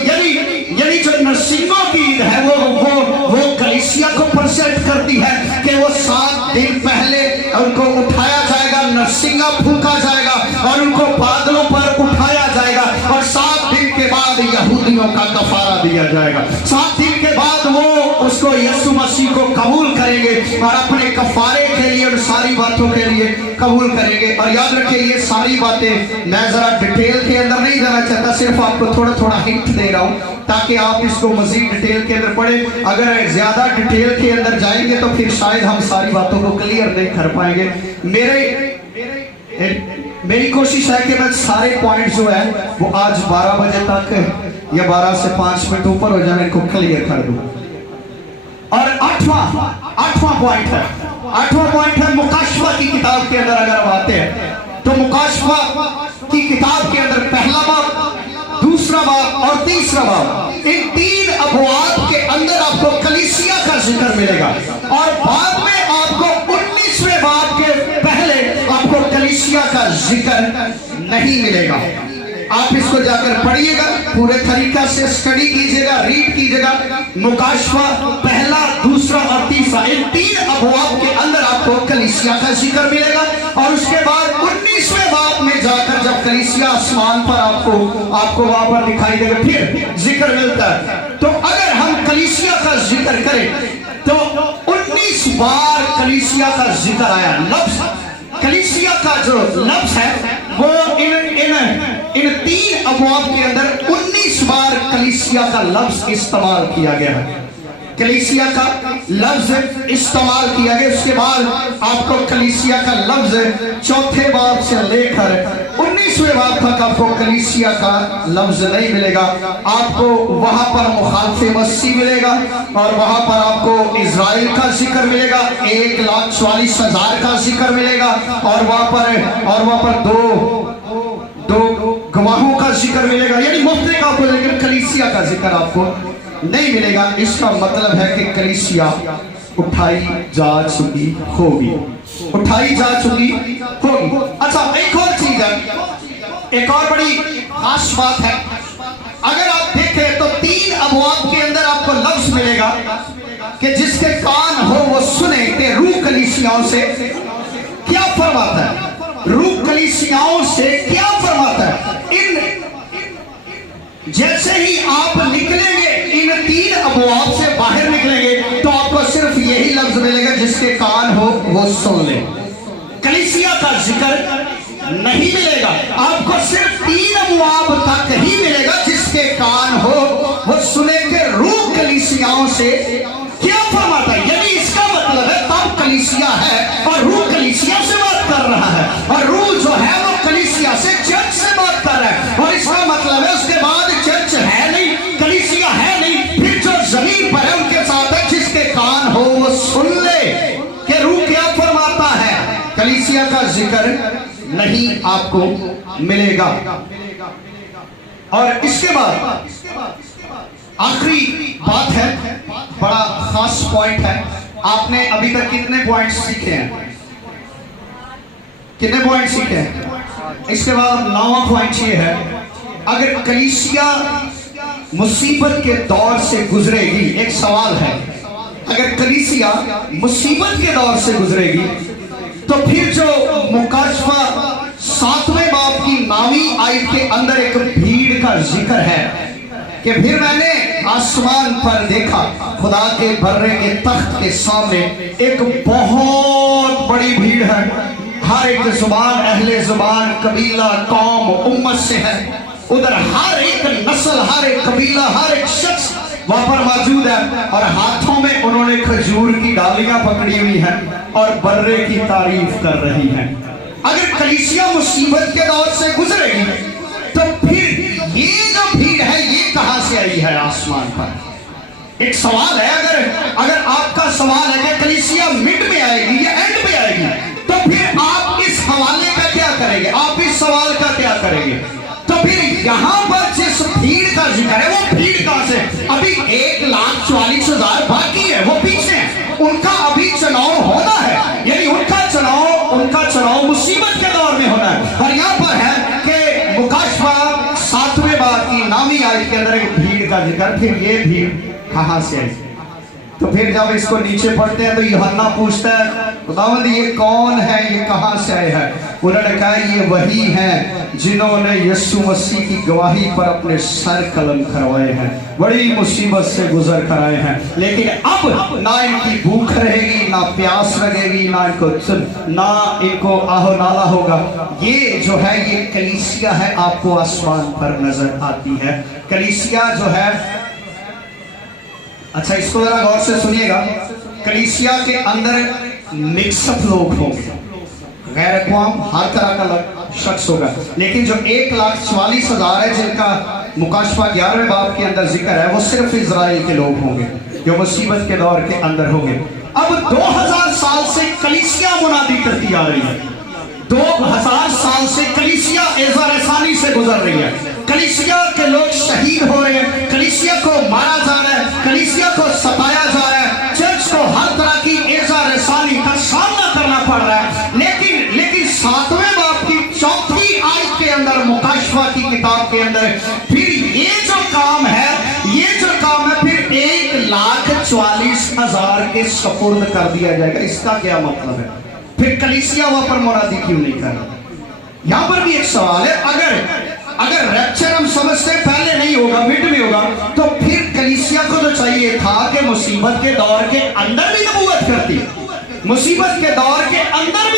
यानी जो नरसिंगों की ईद है वो कलीसिया को प्रेजेंट करती है कि वो 7 दिन पहले उनको उठाया जाएगा, नरसिंगा फूंका जाएगा और उनको बादलों पर उठाया जाएगा और 7 दिन के बाद यहूदियों का कफारा दिया जाएगा। 7 दिन के बाद वो उसको यीशु मसीह को कबूल करेंगे और अपने कफारे के लिए और सारी बातों के लिए कबूल करेंगे। और याद रखिए ये सारी बातें मैं जरा डिटेल के अंदर नहीं जाना चाहता, सिर्फ आपको थोड़ा थोड़ा हिंट दे रहा हूं ताकि आप इसको मजीद डिटेल के अंदर पढ़ें। अगर ज्यादा डिटेल के अंदर जाएंगे तो फिर शायद हम सारी बातों को क्लियर नहीं कर पाएंगे। मेरी कोशिश है कि मैं सारे पॉइंट जो है वो आज 12 बजे तक या 12 से 5 मिनट ऊपर हो जाने को क्लियर कर दूं। और आठवां पॉइंट है मुकाशफा की किताब के अंदर अगर हम आते हैं तो मुकाशफा की किताब के अंदर पहला बाब, दूसरा बाब और तीसरा बाब, इन 3 अबवाब के अंदर आपको कलीसिया का जिक्र मिलेगा और बाद में आपको 19वें बाब के पहले आपको कलीसिया का जिक्र नहीं मिलेगा। आप इसको जाकर पढ़िएगा, पूरे तरीका से स्टडी कीजिएगा, रीड कीजिएगा। मुकाशफा पहला, दूसरा और तीसरा, इन 3 अबवाब के अंदर आपको कलीसिया का जिक्र मिलेगा और उसके बाद 19वें बाब में जाकर जब कलीसिया आसमान पर आपको वहां पर दिखाई देगा फिर जिक्र मिलता है। तो अगर हम कलीसिया का जिक्र करें तो 19 बार कलीसिया का जिक्र आया। लफ्ज कलीसिया का जो लफ्ज है वो इन 3 अबवाब के अंदर 19 बार कलीसिया का लफ्ज इस्तेमाल किया गया है। कलीसिया का लफ्ज इस्तेमाल किया गया। उसके बाद आपको कलीसिया का लफ्ज 4थे बाब से लेकर 19वें बाब तक आपको कलीसिया का लफ्ज नहीं मिलेगा। आपको वहां पर मुखालिफ मसीह मिलेगा और वहां पर आपको इजराइल का जिक्र मिलेगा, 1,44,000 का जिक्र मिलेगा और वहां पर दो गवाहों का जिक्र मिलेगा, यानी मुफ्त का आपको, लेकिन कलीसिया का जिक्र आपको नहीं मिलेगा। इसका मतलब है कि कलीसिया उठाई जा चुकी होगी, उठाई जा चुकी होगी। अच्छा, एक और चीज है, एक और बड़ी खास बात है। अगर आप देखें तो 3 अबवाब के अंदर आपको लफ्ज मिलेगा कि जिसके कान हो वो सुने कि रूह कलीसियाओं से क्या फरमाता है, रूह कलीसियाओं से क्या फरमाता है। जैसे ही आप निकलेंगे इन 3 अबवाब से बाहर निकलेंगे तो आपको सिर्फ यही लफ्ज मिलेगा, जिसके कान हो वो सुन ले। कलीसिया का जिक्र नहीं मिलेगा, आपको सिर्फ 3 अबवाब तक ही मिलेगा, जिसके कान हो वो सुने के रूह कलीसियाओं से क्या फरमाता है। यानी इसका मतलब है तब कलीसिया है और रूह कलीसिया से बात कर रहा है, और रूह जो है वो कलीसिया से, चर्च से बात कर रहा है। और इसका मतलब है उसके बाद चर्च है नहीं, कलीसिया है नहीं, फिर जो जमीन पर है उनके साथ है, जिसके कान हो वो सुन ले कि रूह क्या फरमाता है। कलीसिया का जिक्र नहीं आपको मिलेगा। और इसके बाद आखिरी बात है, बड़ा खास पॉइंट है। आपने अभी तक कितने पॉइंट्स सीखे हैं, कितने पॉइंट सीखे हैं? इसके बाद 9वां पॉइंट ये है, अगर कलीसिया मुसीबत के दौर से गुजरेगी, एक सवाल है, अगर कलीसिया मुसीबत के दौर से गुजरेगी तो फिर जो मुकाशफा 7वें बाब की 9वीं आयत के अंदर एक भीड़ का जिक्र है कि फिर मैंने आसमान पर देखा, खुदा के बर्रे के तख्त के सामने एक बहुत बड़ी भीड़ है, हर एक जुबान, अहले जुबान, कबीला, कौम, उम्मत से है। उधर हर एक नस्ल, हर एक कबीला, हर एक शख्स वहां पर मौजूद है, और हाथों में उन्होंने खजूर की डालियां पकड़ी हुई हैं और बर्रे की तारीफ कर रही हैं। अगर कलीसिया मुसीबत के दौर से गुजरेगी तो फिर ये जो भीड़ है ये कहां से आई है आसमान पर? एक सवाल है, अगर आपका सवाल है कि कलीसिया मिड में आएगी या एंड में आएगी, तो फिर आप इस हवाले का क्या करेंगे, आप इस सवाल का क्या करेंगे? तो फिर यहां पर जिस भीड़ का जिक्र है वो भीड़ कहां से? अभी 1,44,000 बाकी है, वो पीछे है, उनका अभी चुनाव होना है, यानी उनका चुनाव मुसीबत के दौर में होना है। और यहां पर है कि मुकाशफा 7वें बाब की 9वीं आयत के अंदर एक भीड़ का जिक्र, फिर ये भीड़ कहां से आई? तो फिर जब इसको नीचे पढ़ते हैं तो यूहन्ना पूछता है, खुदावंद ये कौन है, ये कहां से आए हैं? उन्होंने कहा ये वही हैं जिन्होंने यीशु मसीह की गवाही पर अपने सर कलम करवाए हैं, बड़ी मुसीबत से गुजर कर आए हैं, लेकिन अब ना इनकी भूख रहेगी, ना प्यास लगेगी, ना इनको आहो नाला होगा। ये जो है ये कलीसिया है, आपको आसमान पर नजर आती है। कलीसिया जो है, अच्छा इसको जरा गौर से सुनिएगा, कलीसिया के अंदर मिक्सअप लोग होंगे, गैर अक़वाम, हर तरह का शख्स होगा, लेकिन जो 1,44,000 है जिनका मुकाशफा 11वें बाब के अंदर जिक्र है, वो सिर्फ इजराइल के लोग होंगे जो मुसीबत के दौर के अंदर होंगे। अब 2000 साल से कलीसिया मुनादी करती आ रही है, 2000 साल से कलीसिया एज़ारसानी से गुजर रही है, कलीसिया के लोग शहीद हो रहे हैं, कलीसिया को मारा जा रहा है, कलीसिया को सताया जा रहा है, चर्च को हर तरह की एज़ारसानी का सामना करना पड़ रहा है। लेकिन 7वें बाब की 4थी आयत के अंदर, मुकाशफा की किताब के अंदर, फिर ये जो काम है फिर 1,44,000 के सपुर्द कर दिया जाएगा। इसका क्या मतलब है? फिर कलीसिया वहां पर मुनादी क्यों नहीं कर रहा? यहां पर भी एक सवाल है, अगर रैप्चर हम समझते हैं पहले नहीं होगा, मिड में होगा, तो फिर कलीसिया को तो चाहिए था कि मुसीबत के दौर के अंदर भी नबूवत करती, मुसीबत के दौर के अंदर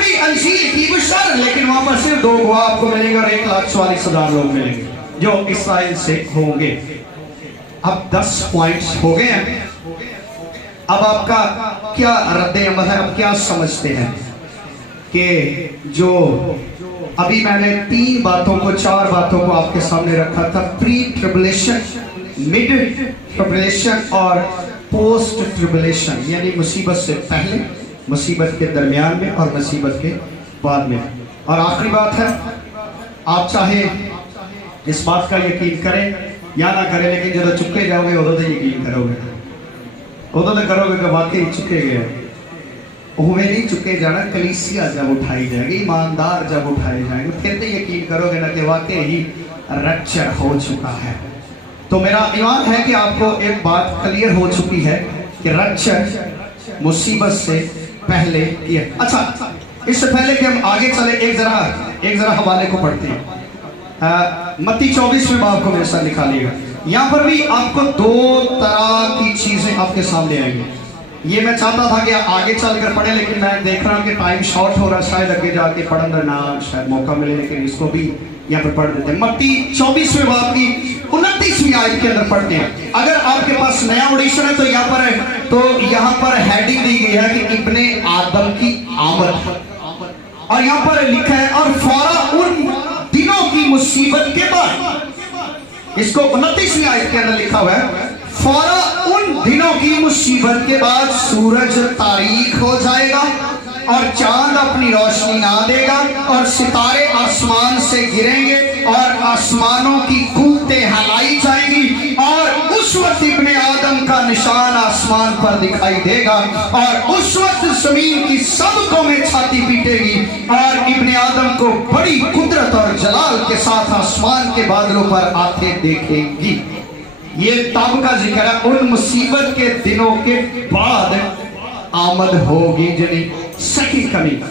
भी अंजील की बशर, लेकिन वहां पर सिर्फ 2 गवाह आपको मिलेंगे और 1,44,000 लोग मिलेंगे जो इस्राइल से होंगे। अब 10 पॉइंट्स हो गए हैं। अब आपका क्या रद्द अमल है? अब क्या समझते हैं कि जो अभी मैंने 3 बातों को 4 बातों को आपके सामने रखा था, प्री ट्रिबुलेशन, मिड ट्रिबुलेशन और पोस्ट ट्रिबुलेशन, यानी मुसीबत से पहले, मुसीबत के दरमियान में और मुसीबत के बाद में। और आखिरी बात है, आप चाहे इस बात का यकीन करें या ना करें, लेकिन जब चुके जाओगे उदो तो यकीन करोगे, उदो तो करोगे कि वाकई चुके गए। उहमें नहीं चुके जाना, कलीसिया जब उठाई जाएगी, ईमानदार जब उठाए जाएंगे, फिर तो यकीन करोगे ना कि वाकई ही रैप्चर हो चुका है। तो मेरा ईमान है कि आपको एक बात क्लियर हो चुकी है कि रैप्चर मुसीबत से पहले की है। अच्छा, इससे पहले कि हम आगे चले, एक जरा हवाले को पढ़ते हैं। मत्ती 24वें बाब को मेरे साथ निकालिएगा। यहाँ पर भी आपको 2 तरह की चीजें आपके सामने आएंगी। ये मैं चाहता था कि आगे चलकर पढ़े, लेकिन मैं देख रहा हूँ कि टाइम शॉर्ट हो रहा है, शायद आगे जाके पढ़ने ना शायद मौका मिले, लेकिन इसको भी यहाँ पर पढ़ देते हैं। मत्ती 24वें बाब की 29वीं आयत के अंदर पढ़ते हैं। अगर आपके पास नया एडिशन है तो यहाँ पर है, तो यहाँ पर हेडिंग दी गई है कि इब्ने आदम की आमद, और यहाँ पर लिखा है और फौरन उन दिनों की मुसीबत के बाद, इसको 29वीं आयत के अंदर लिखा हुआ है, फौरन उन दिनों की मुसीबत के बाद सूरज तारीक हो जाएगा और चांद अपनी रोशनी ना देगा और सितारे आसमान से गिरेंगे और आसमानों की कूतें हिलाई जाएंगी और उस वक्त इब्ने आदम का निशान आसमान पर दिखाई देगा और उस वक्त जमीन की सब कौमें छाती पीटेगी और इब्ने आदम को बड़ी कुदरत और जलाल के साथ आसमान के बादलों पर आते देखेंगी। ये तब का जिक्र है, उन मुसीबत के दिनों के बाद आमद होगी, यानी सेकंड कमिंग।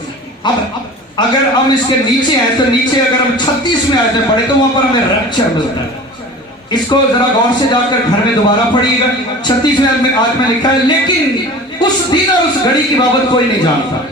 अब अगर हम इसके नीचे हैं तो नीचे अगर हम 36 में आयतें पढ़े तो वहां पर हमें रैप्चर मिलता है। इसको जरा गौर से जाकर घर में दोबारा पढ़िएगा। 36वें आयत में लिखा है, लेकिन उस दिन और उस घड़ी की बाबत कोई नहीं जानता।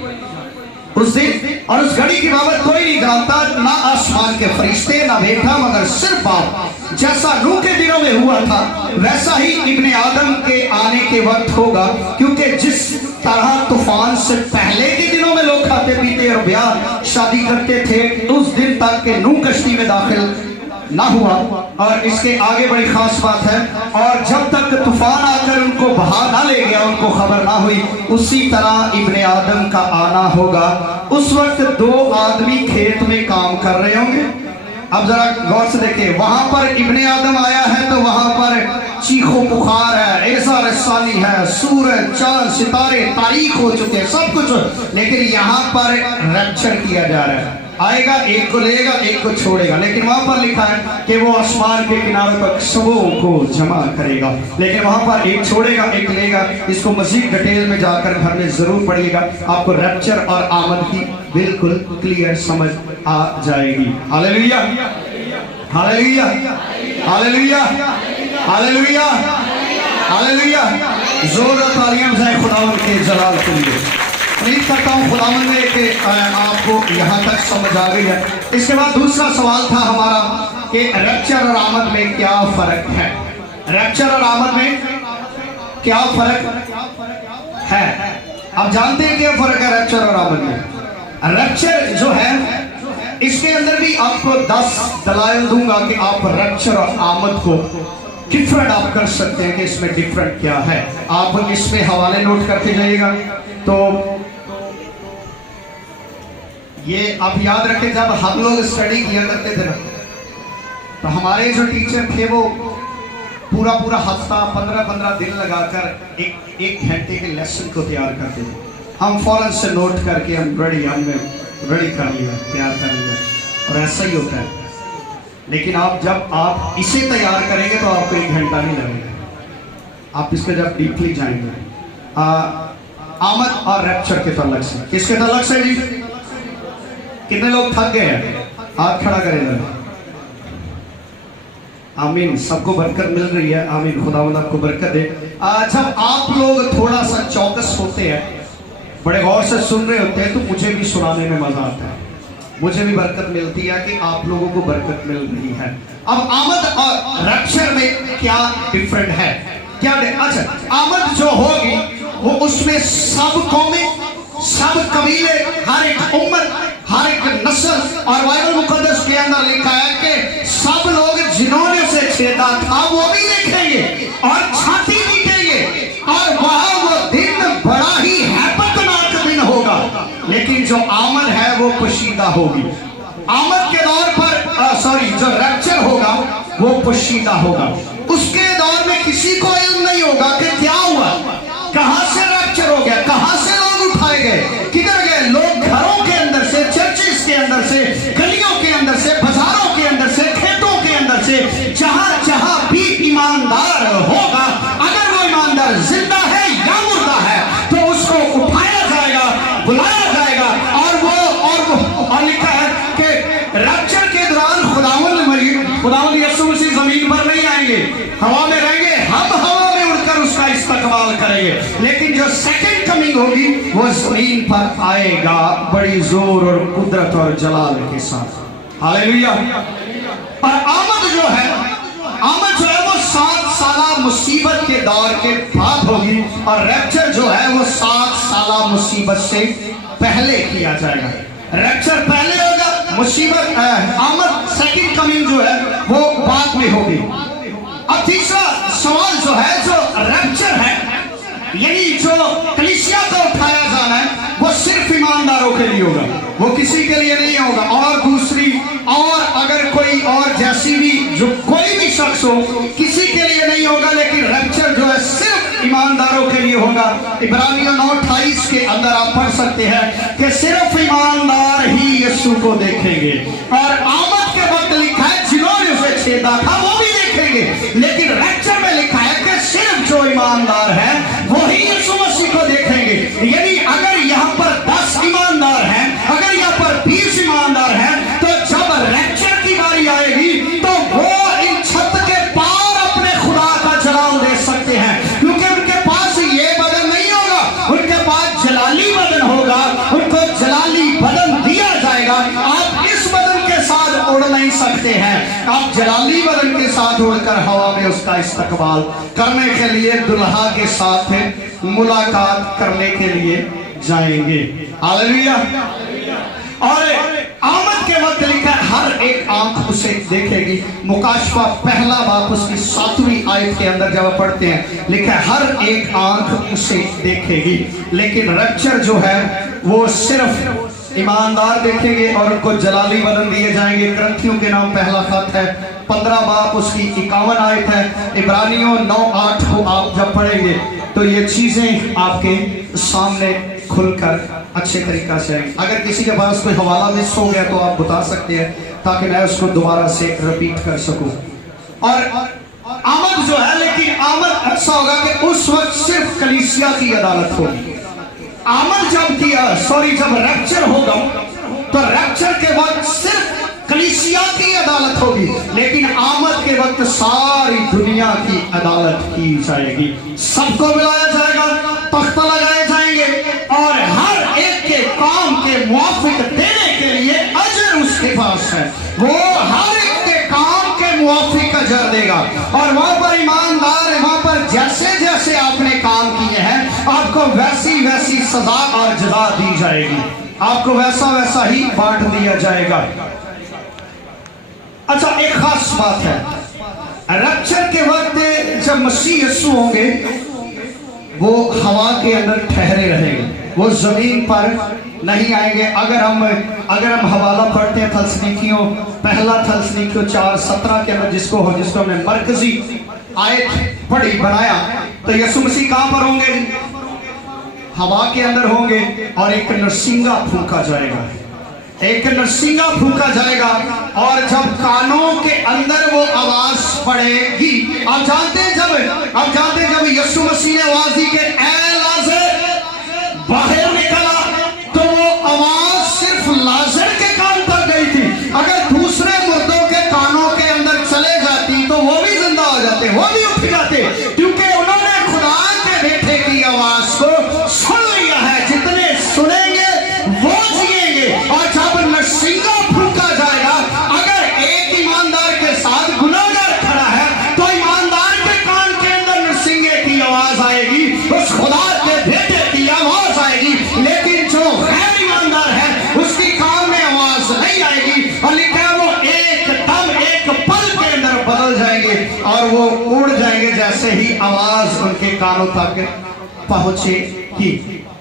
उस दिन और उस घड़ी की बाबत कोई नहीं जानता, ना आसमान के फरिश्ते ना बेटा, मगर सिर्फ बाप। जैसा नूह के दिनों में हुआ था वैसा ही इब्ने आदम के आने के वक्त होगा, क्योंकि जिस तरह तूफान से पहले के दिनों में लोग खाते पीते और ब्याह शादी करते थे, उस दिन तक के नूह कश्ती में दाखिल ना हुआ। और इसके आगे बड़ी खास बात है, और जब तक तूफान आकर उनको बहा ना ले गया, उनको खबर ना हुई, उसी तरह इब्ने आदम का आना होगा। उस वक्त 2 आदमी खेत में काम कर रहे होंगे। अब जरा गौर से देखिए, वहां पर इब्ने आदम आया है तो वहां पर चीखो पुकार है, ऐसा रसानी है, सूरज चांद सितारे तारीख हो चुके हैं, सब कुछ, लेकिन यहाँ पर रैप्चर किया जा रहा है। आएगा, एक को लेगा, एक को छोड़ेगा, लेकिन वहां पर लिखा है कि वो आसमान के किनारों पर सबों को जमा करेगा, लेकिन वहां पर एक छोड़ेगा एक लेगा। इसको मजीद डिटेल में जाकर घर में जरूर पढ़िएगा, आपको रैप्चर और आमद की बिल्कुल क्लियर समझ आ जाएगी। Hallelujah, hallelujah, hallelujah, hallelujah, hallelujah. जोरदार तालियां बजाएं खुदावंद के जलाल के लिए। उम्मीद करता हूँ खुदावंद ने कि आपको यहाँ तक समझ आ गई है। इसके बाद दूसरा सवाल था हमारा कि रैप्चर और आमद में क्या फर्क है। रैप्चर और आमद में क्या फर्क है? आप जानते हैं क्या फर्क है रैप्चर और आमद में? रैप्चर जो है इसके अंदर भी आपको 10 दलाइल दूंगा कि आप रैप्चर और आमद को डिफरेंट आप कर सकते हैं कि इसमें डिफरेंट क्या है। आप इसमें हवाले नोट करते जाइएगा। तो ये आप याद रखें, जब हम लोग स्टडी किया करते थे ना, तो हमारे जो टीचर थे वो पूरा हफ्ता 15 दिन लगाकर एक घंटे के लेसन को तैयार करते थे। हम फौरन से नोट करके हमने रेडी कर लिया, तैयार कर लिया, और ऐसा ही होता है। लेकिन जब आप इसे तैयार करेंगे तो आपको 1 घंटा नहीं लगेगा। आप इसके जब डीपली जाएंगे, आमद और रैप्चर के तल्लक से, किसके तल्लक से जी? कितने लोग थक गए हैं? हाथ खड़ा करें। आमीन, सबको बरकत मिल रही है। आमीन, खुदावंद आपको बरकत दे। जब आप लोग थोड़ा सा चौकस होते हैं, बड़े गौर से सुन रहे होते हैं, तो मुझे भी सुनाने में मजा आता है, मुझे भी बरकत मिलती है कि आप लोगों को बरकत मिल रही है। अब आमद और रैप्चर में क्या डिफरेंट है? क्या अच्छा, आमद जो होगी वो उसमें सब कौमें, सब कबीले, हर एक उम्मत, हर एक नस्ल। और बाइबल मुकद्दस के अंदर लिखा है कि सब लोग जिन्होंने उसे छेदा था वो भी देखेंगे और छाती पीटेंगे, और वहां वो दिन बड़ा ही हैबतनाक दिन होगा। लेकिन जो आमद है वो पोशीदा होगी। आमद के दौर पर जो रैप्चर होगा वो पोशीदा होगा। उसके दौर में किसी को इल्म नहीं होगा कि क्या हुआ, कहां से रैप्चर हो गया, कहां से लोग उठाए गए, किधर गए लोग। घरों के अंदर से, चर्चिस के अंदर से, गलियों के अंदर से, बाजारों के अंदर से, खेतों के अंदर से, जहां जहां भी ईमानदार होगा, अगर वो ईमानदार जिंदा है या मुर्दा है, तो उसको उठाया जाएगा, बुलाया जाएगा। और लिखा है कि रैप्चर के दौरान खुदावंद यीशु मसीह जमीन पर नहीं आएंगे, हवा में रहेंगे, हम हवा में उड़कर उसका इस्तकबाल करेंगे। लेकिन जो सेकंड कमिंग होगी वो जमीन पर आएगा बड़ी जोर और कुदरत और जलाल के साथ। हालेलुया। और आमद जो है वो 7 साला मुसीबत के दौर के बाद होगी, और रैप्चर जो है वो 7 साला मुसीबत से पहले किया जाएगा। रैप्चर पहले होगा, मुसीबत आमद सेकंड कमिंग जो है वो बाद में होगी। अब तीसरा सवाल जो है, जो रैप्चर है यानी जो कलीसिया को उठाया जाना है, वो सिर्फ ईमानदारों के लिए होगा, वो किसी के लिए नहीं होगा। और दूसरी, और अगर कोई और जैसी भी जो कोई भी शख्स हो, किसी के लिए नहीं होगा। लेकिन रैप्चर जो है सिर्फ ईमानदारों के लिए होगा। इब्रानियों 9:28 के अंदर आप पढ़ सकते हैं कि सिर्फ ईमानदार ही यीशु को देखेंगे। और आमद के वक्त लिखा है जिन्होंने उसे छेदा था वो भी देखेंगे। लेकिन रैप्चर में लिखा है कि सिर्फ जो ईमानदार है वही यीशु मसीह को देखेंगे। यानी अगर यहाँ पर 10 ईमानदार हैं, अगर यहाँ पर 20 ईमानदार हैं, तो जब रैप्चर की बारी आएगी तो वो इन छत के पार अपने खुदा का जलाल दे सकते हैं, क्योंकि उनके पास ये बदन नहीं होगा, उनके पास जलाली बदन होगा, उनको जलाली बदन दिया जाएगा। आप इस बदन के साथ उड़ नहीं सकते हैं, आप जलाली बदन के साथ उड़कर हवा में उसका इस्तकबाल करने के लिए दुल्हा के साथ मुलाकात करने के लिए जाएंगे। हालेलुया। और आमद के वक्त लिखा है हर एक आंख उसे देखेगी। मुकाशफा पहला बाब उसकी 7वीं आयत के अंदर जब पढ़ते हैं लिखा है हर एक आंख उसे देखेगी। लेकिन रैप्चर जो है वो सिर्फ ईमानदार देखेंगे और उनको जलाली बदन दिए जाएंगे। ग्रंथियों के नाम पहला खत है 15 बाब उसकी 51 आयत है। इब्रानियों 9:8 को आप जब पढ़ेंगे तो ये चीजें आपके सामने खुलकर अच्छे तरीका से आएंगी। अगर किसी के पास कोई हवाला मिस हो गया तो आप बता सकते हैं ताकि मैं उसको दोबारा से रिपीट कर सकूं। और आमद जो है, लेकिन आमद ऐसा होगा कि उस वक्त सिर्फ कलीसिया की अदालत होगी। आमद जब रैप्चर होगा तो रैप्चर के वक्त सिर्फ कलीसिया की अदालत होगी, लेकिन आमद के वक्त सारी दुनिया की अदालत की जाएगी। सबको बुलाया जाएगा, तख्ता लगाए जाएंगे और हर एक के काम के मुआफिक देने के लिए अजर उसके पास है। वो हर एक के काम के मुआफिक अजर देगा। और वहां पर ईमानदार, वहां पर जैसे जैसे आपने काम किए हैं आपको वैसी वैसी सजा और जजा दी जाएगी, आपको वैसा वैसा ही बांट दिया जाएगा। अच्छा, एक खास बात है, रैप्चर के वक्त जब मसीह यीशु होंगे वो हवा के अंदर ठहरे रहेंगे, वो जमीन पर नहीं आएंगे। अगर हम हवाला पढ़ते हैं थलसनीकियों, पहला थलसनीकियों 4:17 के अंदर जिसको हमने मरकजी आयत पढ़ी बनाया, तो यीशु मसीह कहां पर होंगे? हवा के अंदर होंगे और एक नरसिंगा फूंका जाएगा, एक नरसिंगा फूंका जाएगा। और जब कानों के अंदर वो आवाज पड़ेगी, आप जानते जब यीशु मसीह ने आवाज दी कि ऐ लाजर बाहर निकला, तो वो आवाज सिर्फ लाजर के कान पर गई थी। अगर दूसरे मुर्दों के कानों के अंदर चले जाती तो वो भी जिंदा हो जाते, वो भी उठ जाते, क्योंकि उन्होंने खुदा के बेटे की आवाज को सुन लिया है। जितने सुनेंगे वो जिएंगे। और जब नरसिंगा फूंका जाएगा, अगर एक ईमानदार के साथ गुनाहगार खड़ा है तो ईमानदार के कान के अंदर नरसिंगे की आवाज आएगी, उस बदल जाएंगे और वो उड़ जाएंगे जैसे ही आवाज उनके कानों तक पहुंचेगी।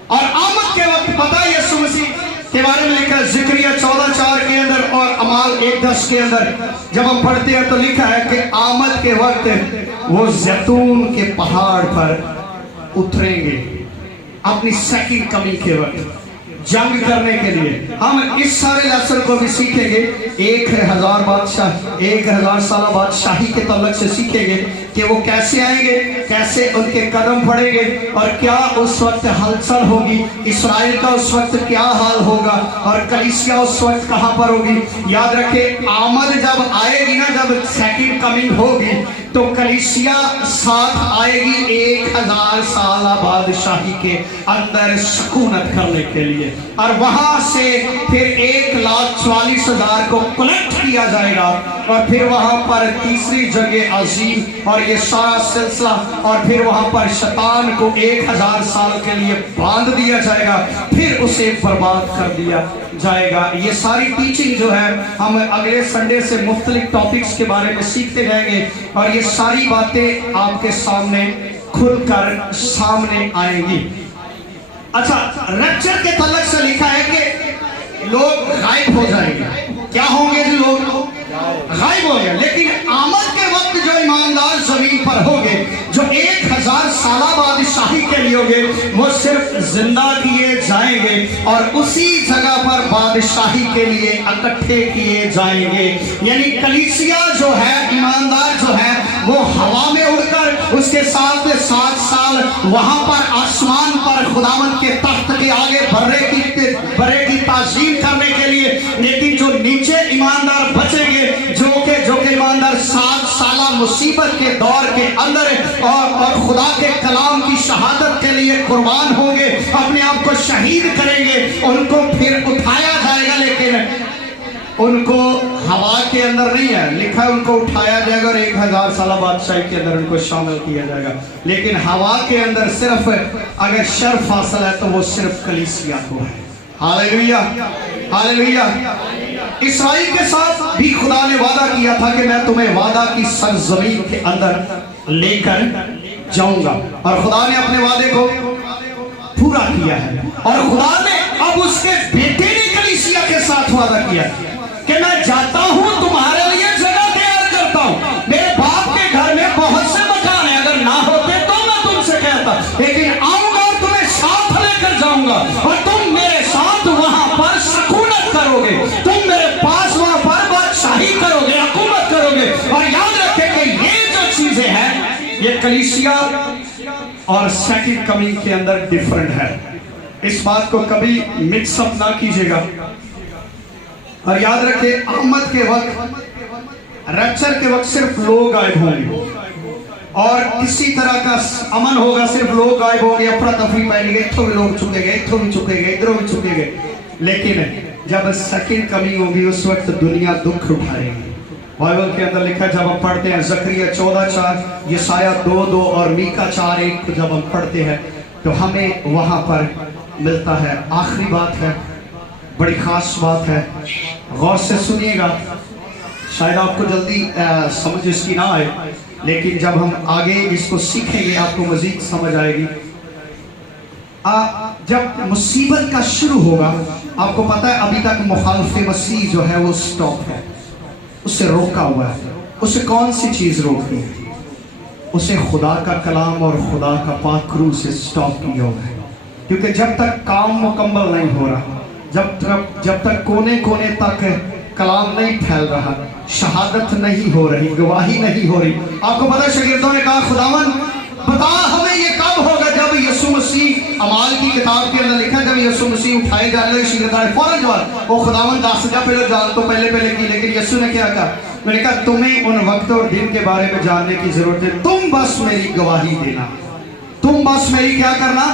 और आमद के वक्त पता है यीशु मसीह के बारे में लिखा है ज़िक्रिया 14:4 के अंदर और अमाल 1:10 के अंदर जब हम पढ़ते हैं तो लिखा है कि आमद के वक्त वो जैतून के पहाड़ पर उतरेंगे अपनी सेकंड कमिंग के वक्त जंग करने के लिए। हम इस सारे लेसन को भी सीखेंगे 1000 बादशाह 1000 साल बादशाही के तल्लक से सीखेंगे कि वो कैसे आएंगे, कैसे उनके कदम पड़ेंगे और क्या उस वक्त हलचल होगी, इस्राइल का उस वक्त क्या हाल होगा और कलीसिया उस वक्त कहाँ पर होगी। याद रखें आमद जब आएगी ना, जब सेकंड कमिंग होगी तो कलीसिया साथ आएगी 1000 साल बादशाही के अंदर सुकूनत करने के लिए और वहां से फिर 1,44,000 को कलेक्ट किया जाएगा और फिर वहां पर तीसरी जगह अजीम और ये सारा सिलसिला और फिर वहां पर शैतान को 1000 साल के लिए बांध दिया जाएगा, फिर उसे बर्बाद कर दिया जाएगा। ये सारी टीचिंग जो है हम अगले संडे से मुख्तलिफ टॉपिक्स के बारे में सीखते जाएंगे और ये सारी बातें आपके सामने खुलकर सामने आएंगी। अच्छा, रैप्चर के तलक से लिखा है कि लोग गायब हो जाएंगे। क्या होंगे जो लोग गायब हो गए, लेकिन आमद के वक्त जो ईमानदार जमीन पर होंगे, जो 1000 साल बादशाही के लिए होंगे, वो सिर्फ जिंदा किए जाएंगे और उसी जगह पर बादशाही के लिए इकट्ठे किए जाएंगे। यानी कलीसिया जो है, ईमानदार जो है, वो हवा में उड़कर उसके साथ 7 साल वहां पर आसमान पर खुदावंद के तख्त के आगे बर्रे की ताज़ीम करने के लिए, लेकिन जो नीचे ईमानदार बचेंगे, जो के ईमानदार 7 साल मुसीबत के दौर के अंदर और खुदा के कलाम की शहादत के लिए कुर्बान होंगे, अपने आप को शहीद करेंगे, उनको फिर उठाया जाएगा। लेकिन उनको हवा के अंदर नहीं है लिखा है, उनको उठाया जाएगा और 1000 साल बादशाही के अंदर उनको शामिल किया जाएगा। लेकिन हवा के अंदर सिर्फ अगर शर्फ हासिल है तो वो सिर्फ कलीसिया को है। Hallelujah, hallelujah. इस्राइल के साथ भी खुदा ने वादा किया था कि मैं तुम्हें वादा की सरजमीन के अंदर लेकर जाऊंगा और खुदा ने अपने वादे को पूरा किया है। और खुदा ने अब उसके बेटे ने कलीसिया के साथ वादा किया कि मैं जाता हूं, तुम्हारे लिए जगह तैयार करता हूं। मेरे बाप के घर में बहुत से मकान है, अगर ना होते तो मैं तुमसे कहता, लेकिन आऊंगा और तुम्हें साथ लेकर जाऊंगा और तुम मेरे साथ वहां पर सुकूनत करोगे, तुम मेरे पास वहां पर बादशाही करोगे, हुकूमत करोगे। और याद रखें कि ये जो चीजें हैं ये कलीसिया और सेकंड कमिंग के अंदर डिफरेंट है। इस बात को कभी मिक्सअप ना कीजिएगा। और याद रखें अहमद के वक्त, रैप्चर के वक्त सिर्फ लोग गायब होंगे और किसी तरह का अमन होगा, सिर्फ लोग गायब होंगे, अफरा तफरी फैल गई, इतों भी लोग चुके गए, इतों भी चुके गए, इधरों भी चुके गए। लेकिन जब सेकंड कमिंग होगी उस वक्त दुनिया दुख उठाएगी। बाइबल के अंदर लिखा, जब हम पढ़ते हैं ज़करिया 14:4, यशाया 2:2 और मीका 4:1 जब हम पढ़ते हैं तो हमें वहां पर मिलता है। आखिरी बात है, बड़ी खास बात है, गौर से सुनिएगा। शायद आपको जल्दी समझ इसकी ना आए, लेकिन जब हम आगे इसको सीखेंगे आपको मजीद समझ आएगी। जब मुसीबत का शुरू होगा, आपको पता है अभी तक मुखालिफ मसीह जो है वो स्टॉप है, उसे रोका हुआ है। उसे कौन सी चीज रोकती है? उसे खुदा का कलाम और खुदा का पाकरू से स्टॉप किया हुआ है। क्योंकि जब तक काम मुकम्मल नहीं हो रहा, जब तक कोने कोने तक कलाम नहीं फैल रहा, शहादत नहीं हो रही, गवाही नहीं हो रही। आपको पता है शागिर्दों ने कहा, खुदावन बता हमें ये कब होगा? जब यीशु मसीह, अमाल की किताब के अंदर लिखा, जब यीशु मसीह उठाए जाने लगे, शागिर्दों ने फौरन जवाब, वो खुदावन 10 जा पहले जान तो पहले की। लेकिन यीशु ने क्या कहा? मैंने कहा तुम्हें उन वक्त और दिन के बारे में जानने की जरूरत है, तुम बस मेरी गवाही देना, तुम बस मेरी क्या करना?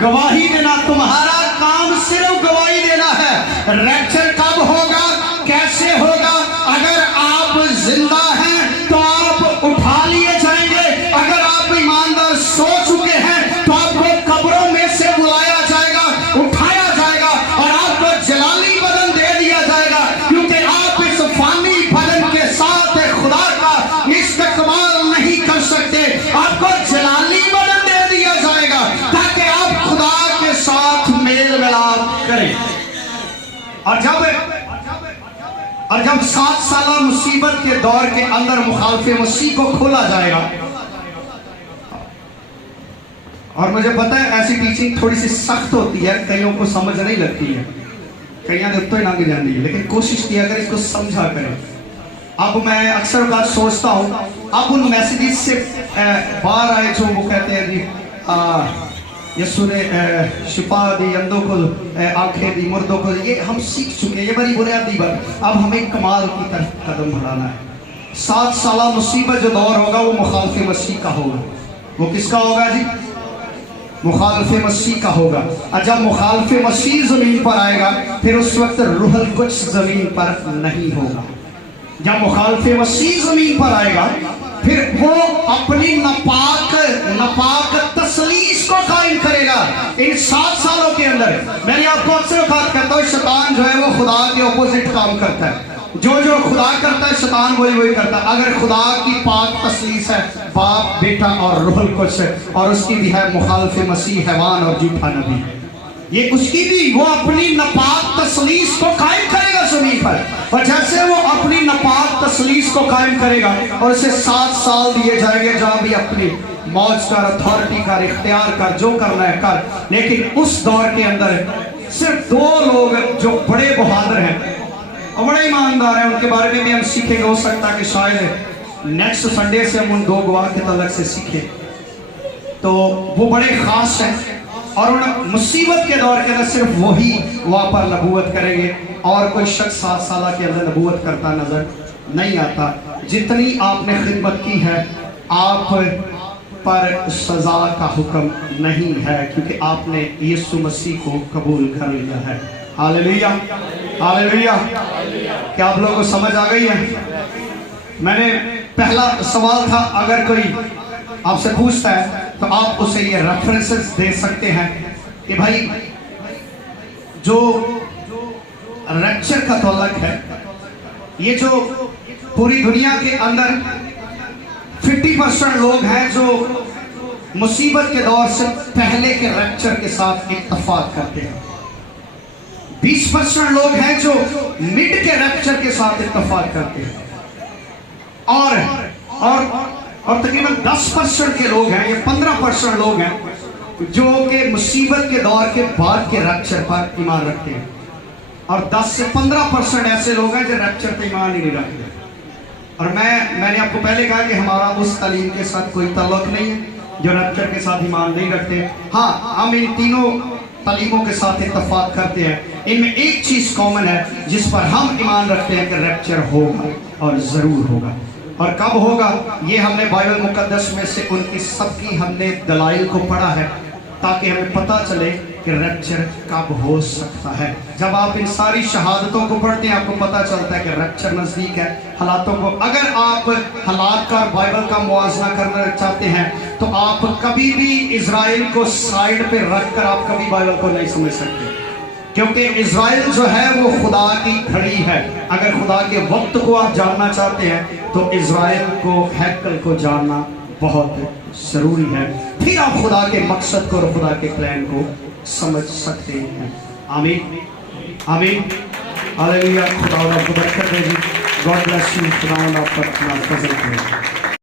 गवाही देना। तुम्हारा काम सिर्फ गवाही देना है। रैप्चर कब होगा, कैसे होगा? अगर आप जिंदा हैं तो आप उठा लिए जाएंगे, अगर आप ईमानदार सो चुके हैं तो आपको कब्रों में से बुलाया जाएगा, उठाया जाएगा और आपको जलाली बदन दे दिया जाएगा, क्योंकि आप इस फानी बदन के साथ खुदा का और जब 7 साल मुसीबत के दौर के अंदर मुखालफे मसीह को खोला जाएगा, और मुझे पता है ऐसी टीचिंग थोड़ी सी सख्त होती है, कईयों को समझ नहीं लगती है, कईयां ने तो लग जाती है, लेकिन कोशिश किया अगर इसको समझा करें। अब मैं अक्सर बात सोचता हूँ, अब उन मैसेजेस से बाहर आए जो वो कहते हैं जी यसू ने शिफा दी, अंधों को आंखें दी, मुर्दों को, ये हम सीख चुके हैं, ये बड़ी बुनियादी बात। अब हमें कमाल की तरफ कदम बढ़ाना है। 7 साल मुसीबत जो दौर होगा वो मुखालफे मसीह का होगा। वो किसका होगा जी? मुखालफे मसीह का होगा। और जब मुखालफे मसीह जमीन पर आएगा, फिर उस वक्त रूहुल कुद्स जमीन पर नहीं होगा। जब मुखालफे मसीह जमीन पर आएगा, फिर वो अपनी नापाक तसलीस को कायम करेगा। इन 7 सालों के अंदर मैंने आपको अक्सर बात करता हूँ, शैतान जो है वो खुदा के ऑपोजिट काम करता है। जो खुदा करता है शैतान वही करता है। अगर खुदा की पाक तसलीस है, बाप, बेटा और रूहुल कुद्स है, और उसकी भी है मुखालफे मसीह, हैवान और झूठा नबी, ये उसकी भी, वो अपनी नापाक तसलीस को कायम करेगा जमीन पर। और जैसे वो अपनी नापाक तसलीस को कायम करेगा और उसे 7 साल दिए जाएंगे जहां भी अपनी मौज कर, अथॉरिटी कर, इख्तियार कर, जो करना है कर। लेकिन उस दौर के अंदर सिर्फ 2 लोग जो बड़े बहादुर हैं और बड़े ईमानदार हैं, उनके बारे में भी हम सीखेंगे। हो सकता है कि शायद नेक्स्ट संडे से हम उन 2 गवाह के तलक से सीखें। तो वो बड़े खास हैं और उन मुसीबत के दौर के अंदर सिर्फ वही वहाँ पर नबूवत करेंगे, और कोई शख्स 7 साल के अंदर नबूवत करता नजर नहीं आता। जितनी आपने खिदमत की है, आप पर सजा का हुक्म नहीं है, क्योंकि आपने यीशु मसीह को कबूल कर लिया है। Hallelujah, hallelujah. क्या आप लोगों को समझ आ गई है? मैंने पहला सवाल था, अगर कोई आपसे पूछता है तो आप उसे ये रेफरेंसेस दे सकते हैं कि भाई जो रैप्चर का तल्लक है, ये जो पूरी दुनिया के अंदर 50% लोग हैं जो मुसीबत के दौर से पहले के रैप्चर के साथ इत्तफाक करते हैं, 20% लोग हैं जो मिड के रैप्चर के साथ इत्तफाक करते हैं, और तकरीबन 10% के लोग हैं, या 15% लोग हैं जो कि मुसीबत के दौर के बाद के रैप्चर पर ईमान रखते हैं, और 10 से 15% ऐसे लोग हैं जो रैप्चर पर ईमान ही नहीं रखते। और मैंने आपको पहले कहा कि हमारा उस तालीम के साथ कोई ताल्लुक नहीं है जो रैप्चर के साथ ईमान नहीं रखते। हाँ, हम इन तीनों तालीमों के साथ इत्तफाक करते हैं। इनमें एक चीज़ कॉमन है जिस पर हम ईमान रखते हैं कि रैप्चर होगा, और ज़रूर होगा। और कब होगा, ये हमने बाइबल मुकद्दस में से उनकी सबकी हमने दलाइल को पढ़ा है, ताकि हमें पता चले कि रैप्चर कब हो सकता है। जब आप इन सारी शहादतों को पढ़ते हैं, आपको पता चलता है कि रैप्चर नज़दीक है। हालातों को, अगर आप हालात का और बाइबल का मुआवजा करना चाहते हैं, तो आप कभी भी इजराइल को साइड पे रख कर आप कभी बाइबल को नहीं समझ सकते, क्योंकि इजराइल जो है वो खुदा की घड़ी है। अगर खुदा के वक्त को आप जानना चाहते हैं तो इजराइल को, हैकल को जानना बहुत ज़रूरी है, फिर आप खुदा के मकसद को और खुदा के प्लान को समझ सकते हैं। आमीन, आमीन, हालेलुया। खुदा आपको बरकत दे जी। God bless you. खुदा आप पर अपना फजल करें।